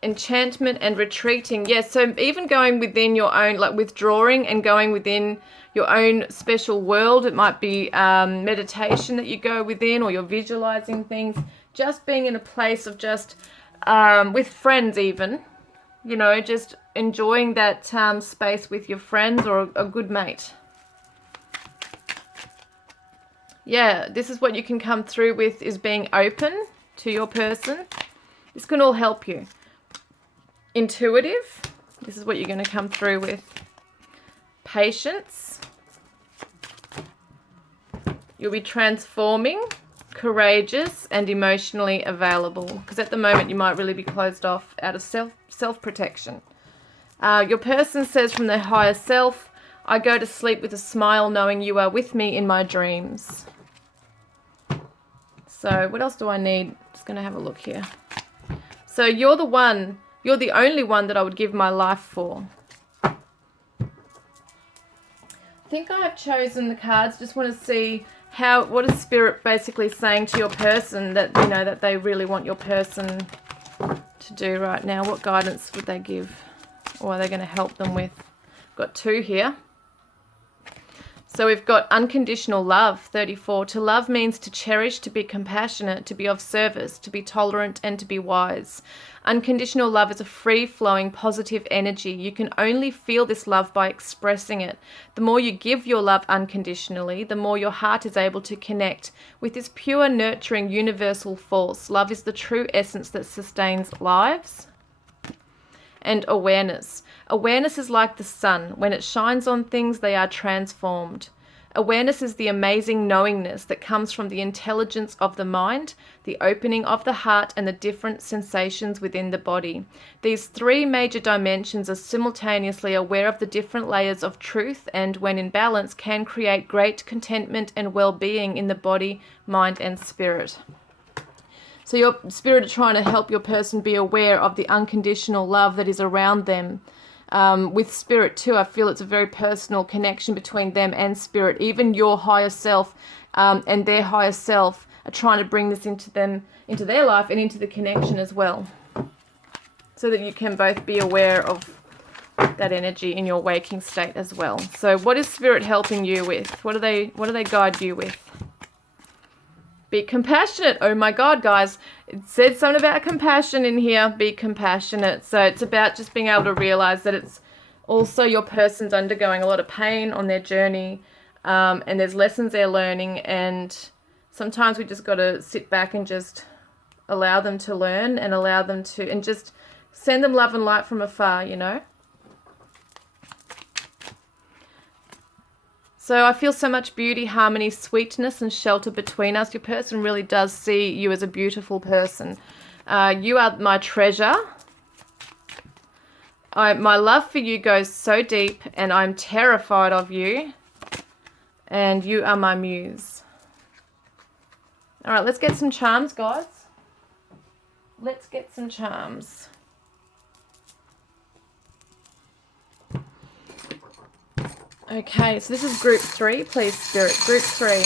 Enchantment and retreating. Yes, so even going within your own, like withdrawing and going within your own special world. It might be meditation that you go within, or you're visualizing things. Just being in a place of just with friends even, you know, just enjoying that space with your friends or a good mate. Yeah, this is what you can come through with, is being open to your person. This can all help you. Intuitive. This is what you're going to come through with. Patience. You'll be transforming, courageous, and emotionally available. Because at the moment you might really be closed off out of self-protection. Your person says from their higher self, I go to sleep with a smile knowing you are with me in my dreams. So what else do I need? Just going to have a look here. So you're the only one that I would give my life for. I think I have chosen the cards. Just want to see what is Spirit basically saying to your person that, you know, that they really want your person to do right now. What guidance would they give? Or are they going to help them with? Got two here. So we've got unconditional love, 34. To love means to cherish, to be compassionate, to be of service, to be tolerant, and to be wise. Unconditional love is a free-flowing positive energy. You can only feel this love by expressing it. The more you give your love unconditionally, the more your heart is able to connect with this pure, nurturing, universal force. Love is the true essence that sustains lives. And awareness. Awareness is like the sun. When it shines on things, they are transformed. Awareness is the amazing knowingness that comes from the intelligence of the mind, the opening of the heart, and the different sensations within the body. These three major dimensions are simultaneously aware of the different layers of truth, and when in balance, can create great contentment and well-being in the body, mind, and spirit. So your spirit is trying to help your person be aware of the unconditional love that is around them. With spirit too, I feel it's a very personal connection between them and spirit. Even your higher self and their higher self are trying to bring this into their life and into the connection as well, so that you can both be aware of that energy in your waking state as well. So what is Spirit helping you with? What do they guide you with? Be compassionate. Oh my God, guys. It said something about compassion in here. Be compassionate. So it's about just being able to realize that it's also your person's undergoing a lot of pain on their journey, and there's lessons they're learning, and sometimes we just got to sit back and just allow them to learn and allow them to, and just send them love and light from afar, you know. So I feel so much beauty, harmony, sweetness, and shelter between us. Your person really does see you as a beautiful person. You are my treasure. My love for you goes so deep, and I'm terrified of you. And you are my muse. All right, let's get some charms, guys. Let's get some charms. Okay, so this is group 3, please, Spirit. Group 3.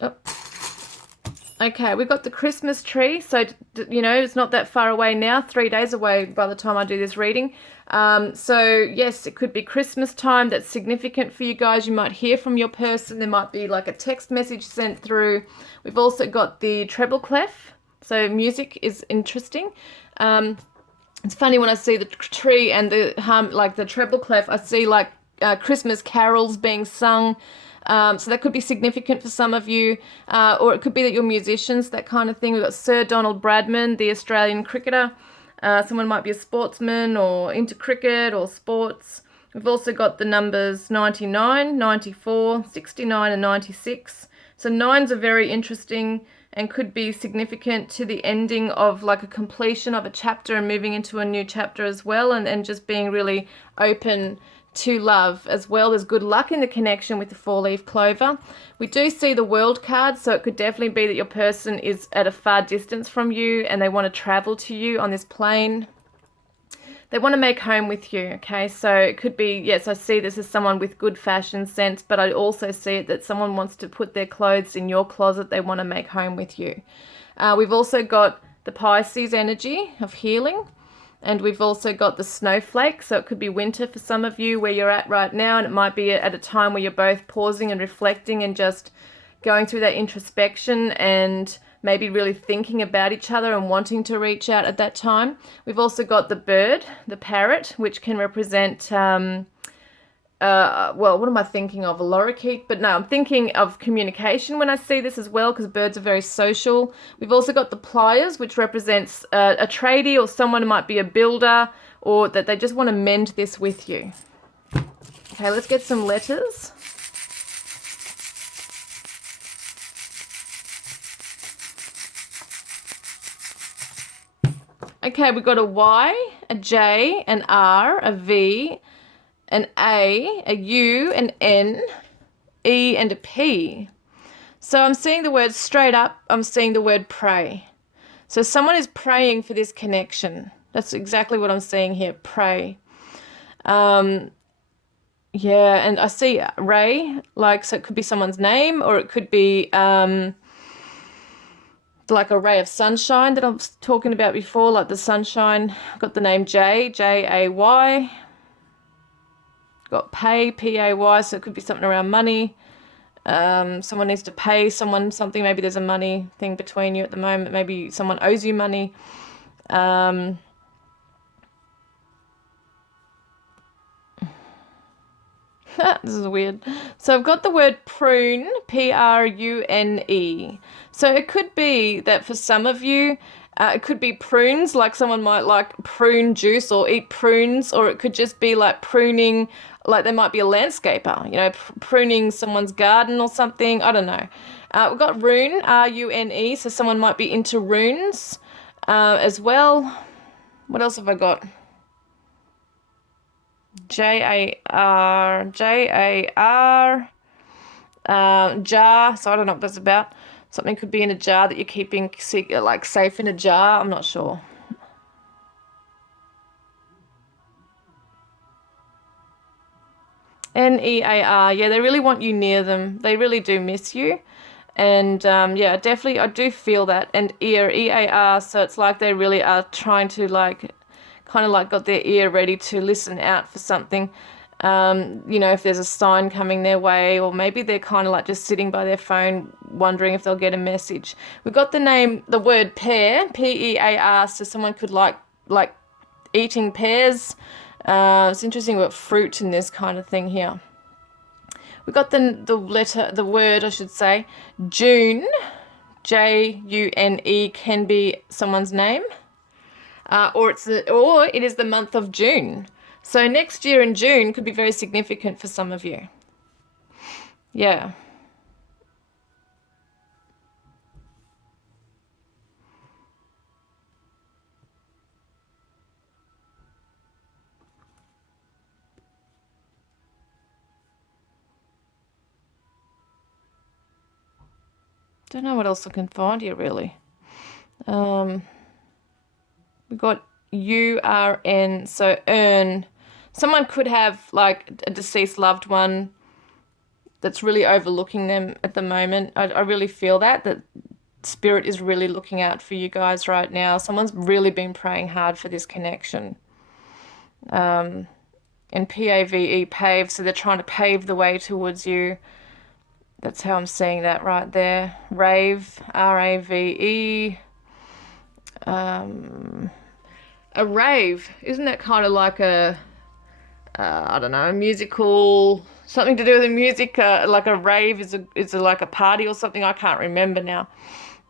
Oh. Okay, we've got the Christmas tree. So, you know, it's not that far away now. 3 days away by the time I do this reading. So, yes, it could be Christmas time. That's significant for you guys. You might hear from your person. There might be like a text message sent through. We've also got the treble clef. So, music is interesting. It's funny when I see the tree and the like the treble clef, I see like Christmas carols being sung. So that could be significant for some of you, or it could be that you're musicians, that kind of thing. We've got Sir Donald Bradman, the Australian cricketer. Someone might be a sportsman or into cricket or sports. We've also got the numbers 99, 94, 69 and 96. So 9s are very interesting and could be significant to the ending of like a completion of a chapter and moving into a new chapter as well, and just being really open to love as well. There's good luck in the connection with the 4-leaf clover. We do see the World card, so it could definitely be that your person is at a far distance from you and they want to travel to you on this plane. They want to make home with you, okay? So it could be, yes, I see this as someone with good fashion sense, but I also see it that someone wants to put their clothes in your closet. They want to make home with you. We've also got the Pisces energy of healing, and we've also got the snowflake. So it could be winter for some of you where you're at right now, and it might be at a time where you're both pausing and reflecting and just going through that introspection and maybe really thinking about each other and wanting to reach out at that time. We've also got the bird, the parrot, which can represent, well, what am I thinking of? A lorikeet? But no, I'm thinking of communication when I see this as well, because birds are very social. We've also got the pliers, which represents a tradie or someone who might be a builder, or that they just want to mend this with you. Okay, let's get some letters. Okay, we've got a Y, a J, an R, a V, an A U, an N, E, and a P. So I'm seeing the word straight up, I'm seeing the word pray. So someone is praying for this connection. That's exactly what I'm seeing here, pray. Yeah, and I see Ray, like, so it could be someone's name, or it could be like a ray of sunshine that I was talking about before, like the sunshine. Got the name J, J-A-Y. Got pay, P-A-Y, so it could be something around money. Someone needs to pay someone something. Maybe there's a money thing between you at the moment. Maybe someone owes you money. This is weird. So I've got the word prune, P-R-U-N-E. So it could be that for some of you, it could be prunes, like someone might like prune juice or eat prunes, or it could just be like pruning, like they might be a landscaper, you know, pruning someone's garden or something. I don't know. We've got rune, R-U-N-E, so someone might be into runes as well. What else have I got? Jar, jar, so I don't know what that's about. Something could be in a jar that you're keeping like safe in a jar. I'm not sure. Near. Yeah, they really want you near them. They really do miss you. And yeah, definitely, I do feel that. And ear, so it's like they really are trying to like, kind of like got their ear ready to listen out for something. You know, if there's a sign coming their way, or maybe they're kind of like just sitting by their phone wondering if they'll get a message. We got the word pear, Pear, so someone could like eating pears. It's interesting about fruit in this kind of thing here. We got the word, I should say, June, June, can be someone's name, or it is the month of June. So next year in June could be very significant for some of you. Yeah. Don't know what else I can find here really. We got URN, so earn. Someone could have like a deceased loved one that's really overlooking them at the moment. I really feel that Spirit is really looking out for you guys right now. Someone's really been praying hard for this connection. And PAVE, pave, so they're trying to pave the way towards you. That's how I'm seeing that right there. Rave, R-A-V-E. A rave, isn't that kind of like a, I don't know, a musical, something to do with the music, like a rave is like a party or something. I can't remember now.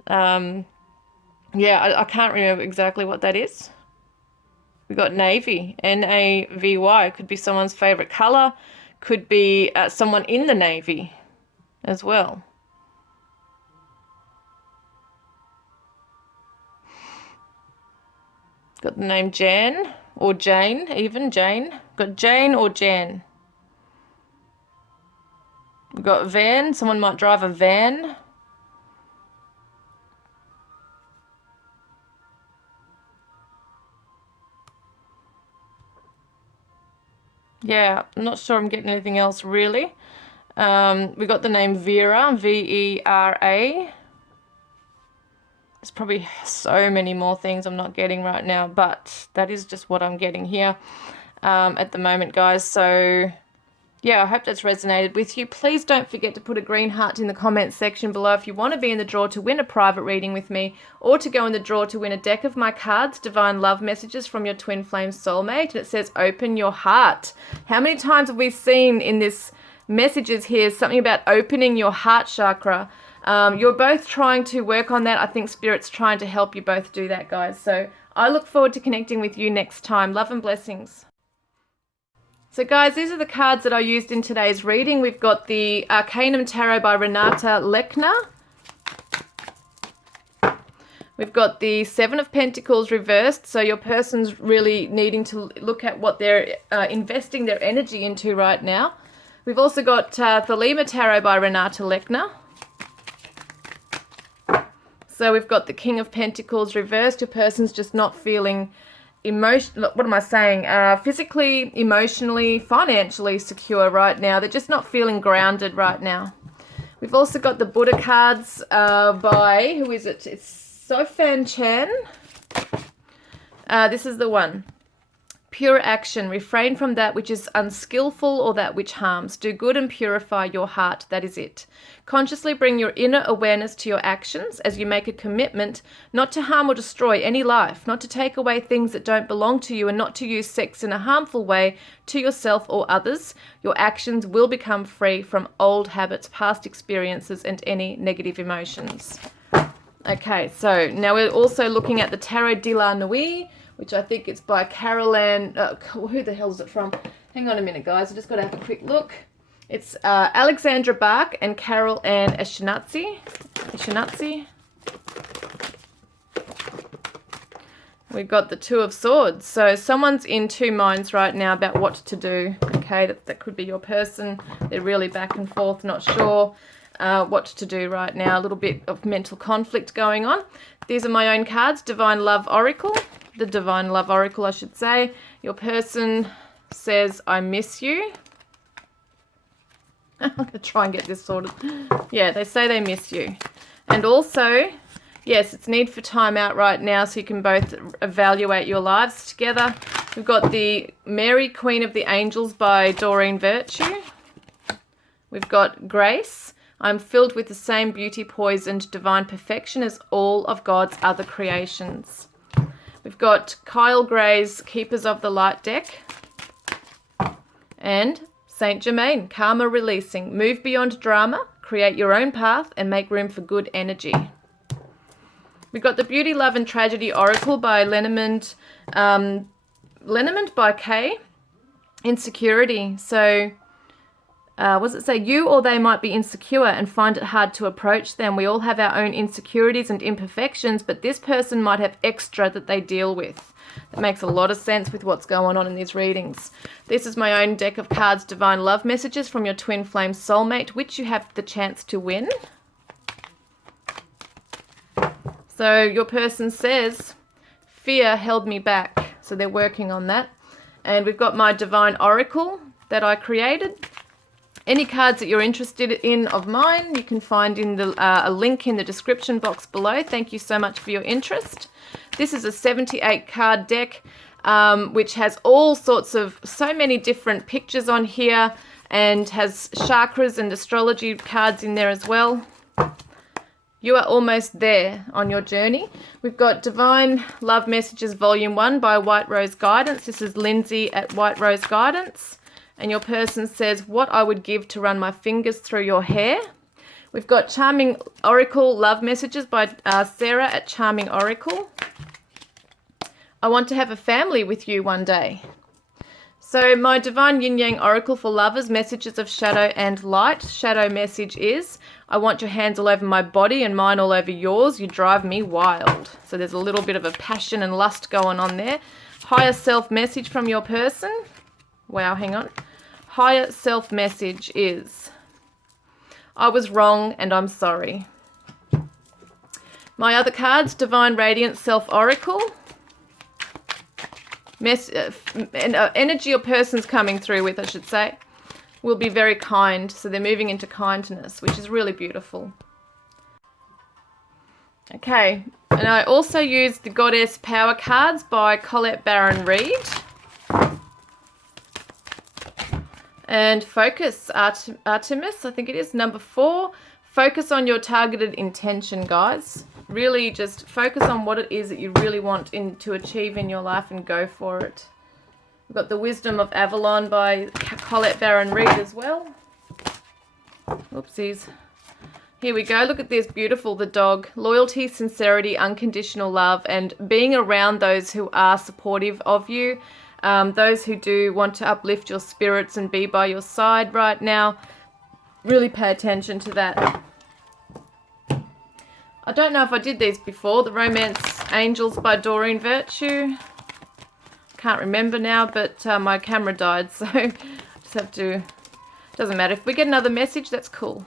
Yeah, I can't remember exactly what that is. We got navy, Navy. Could be someone's favorite color, could be someone in the navy as well. Got the name Jan or Jane, even Jane. Got Jane or Jan. We've got van, someone might drive a van. Yeah, I'm not sure I'm getting anything else really. We got the name Vera, V-E-R-A. There's probably so many more things I'm not getting right now, but that is just what I'm getting here at the moment, guys. So yeah, I hope that's resonated with you. Please don't forget to put a green heart in the comments section below if you want to be in the draw to win a private reading with me, or to go in the draw to win a deck of my cards, Divine Love Messages from your Twin Flame Soulmate. And it says, open your heart. How many times have we seen in this messages here something about opening your heart chakra? You're both trying to work on that. I think Spirit's trying to help you both do that, guys. So I look forward to connecting with you next time. Love and blessings. So guys, these are the cards that I used in today's reading. We've got the Arcanum Tarot by Renata Lechner. We've got the Seven of Pentacles reversed. So your person's really needing to look at what they're investing their energy into right now. We've also got Thelema Tarot by Renata Lechner. So we've got the King of Pentacles reversed. Your person's just not feeling physically, emotionally, financially secure right now. They're just not feeling grounded right now. We've also got the Buddha cards by, who is it? It's Sofan Chan. This is the one. Pure action. Refrain from that which is unskillful or that which harms. Do good and purify your heart. That is it. Consciously bring your inner awareness to your actions as you make a commitment not to harm or destroy any life, not to take away things that don't belong to you, and not to use sex in a harmful way to yourself or others. Your actions will become free from old habits, past experiences, and any negative emotions. Okay, so now we're also looking at the Tarot de la Nuit, which I think it's by Caroline, who the hell is it from? Hang on a minute, guys. I just got to have a quick look. It's Alexandra Bach and Carol Ann Eskenazi. We've got the Two of Swords. So someone's in two minds right now about what to do. Okay, that could be your person. They're really back and forth, not sure what to do right now. A little bit of mental conflict going on. These are my own cards, Divine Love Oracle. The Divine Love Oracle, I should say. Your person says, I miss you. I'm going to try and get this sorted. Yeah, they say they miss you. And also, yes, it's need for time out right now so you can both evaluate your lives together. We've got the Mary, Queen of the Angels by Doreen Virtue. We've got Grace. I'm filled with the same beauty, poise, and divine perfection as all of God's other creations. We've got Kyle Gray's Keepers of the Light deck. And Saint Germain, Karma Releasing. Move beyond drama, create your own path, and make room for good energy. We've got the Beauty, Love, and Tragedy Oracle by Lenormand by Kay. Insecurity. So, what does it say? You or they might be insecure and find it hard to approach them. We all have our own insecurities and imperfections, but this person might have extra that they deal with. That makes a lot of sense with what's going on in these readings. This is my own deck of cards, Divine Love Messages from your Twin Flame Soulmate, which you have the chance to win. So your person says, fear held me back. So they're working on that. And we've got my Divine Oracle that I created. Any cards that you're interested in of mine, you can find in a link in the description box below. Thank you so much for your interest. This is a 78 card deck, which has all sorts of, so many different pictures on here, and has chakras and astrology cards in there as well. You are almost there on your journey. We've got Divine Love Messages Volume 1 by White Rose Guidance. This is Lindsay at White Rose Guidance. And your person says, what I would give to run my fingers through your hair. We've got Charming Oracle Love Messages by Sarah at Charming Oracle. I want to have a family with you one day. So my Divine Yin Yang Oracle for Lovers, Messages of Shadow and Light. Shadow message is, I want your hands all over my body and mine all over yours. You drive me wild. So there's a little bit of a passion and lust going on there. Higher self message from your person. Wow, hang on. Higher self message is, I was wrong and I'm sorry. My other cards, Divine Radiance Self Oracle. Energy or person's coming through with, I should say, will be very kind. So they're moving into kindness, which is really beautiful. Okay, and I also used the Goddess Power cards by Colette Baron Reid. And focus, Artemis, I think it is, number 4. Focus on your targeted intention, guys. Really just focus on what it is that you really want to achieve in your life and go for it. We've got the Wisdom of Avalon by Colette Baron Reid as well. Oopsies. Here we go. Look at this, beautiful, the dog. Loyalty, sincerity, unconditional love, and being around those who are supportive of you. Those who do want to uplift your spirits and be by your side right now, really pay attention to that. I don't know if I did these before. The Romance Angels by Doreen Virtue. Can't remember now, but my camera died, so I just have to, doesn't matter. If we get another message, that's cool.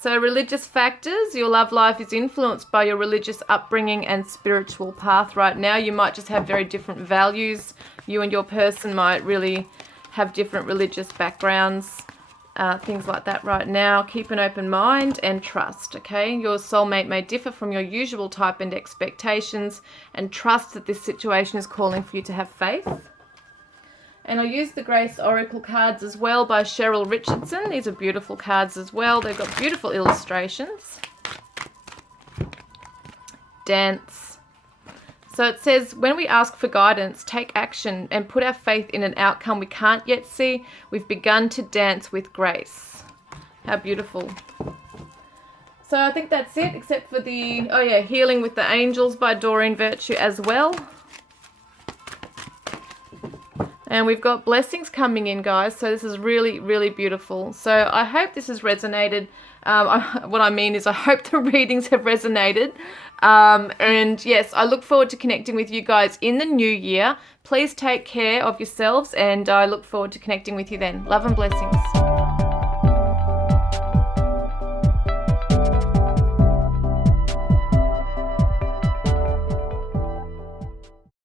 So religious factors, your love life is influenced by your religious upbringing and spiritual path right now. You might just have very different values. You and your person might really have different religious backgrounds, things like that right now. Keep an open mind and trust, okay? Your soulmate may differ from your usual type and expectations, and trust that this situation is calling for you to have faith. And I used the Grace Oracle cards as well by Cheryl Richardson. These are beautiful cards as well. They've got beautiful illustrations. Dance. So it says, when we ask for guidance, take action and put our faith in an outcome we can't yet see. We've begun to dance with grace. How beautiful. So I think that's it, except for the, oh yeah, Healing with the Angels by Doreen Virtue as well. And we've got blessings coming in, guys. So this is really, really beautiful. So I hope this has resonated. What I mean is I hope the readings have resonated. And yes, I look forward to connecting with you guys in the new year. Please take care of yourselves, and I look forward to connecting with you then. Love and blessings.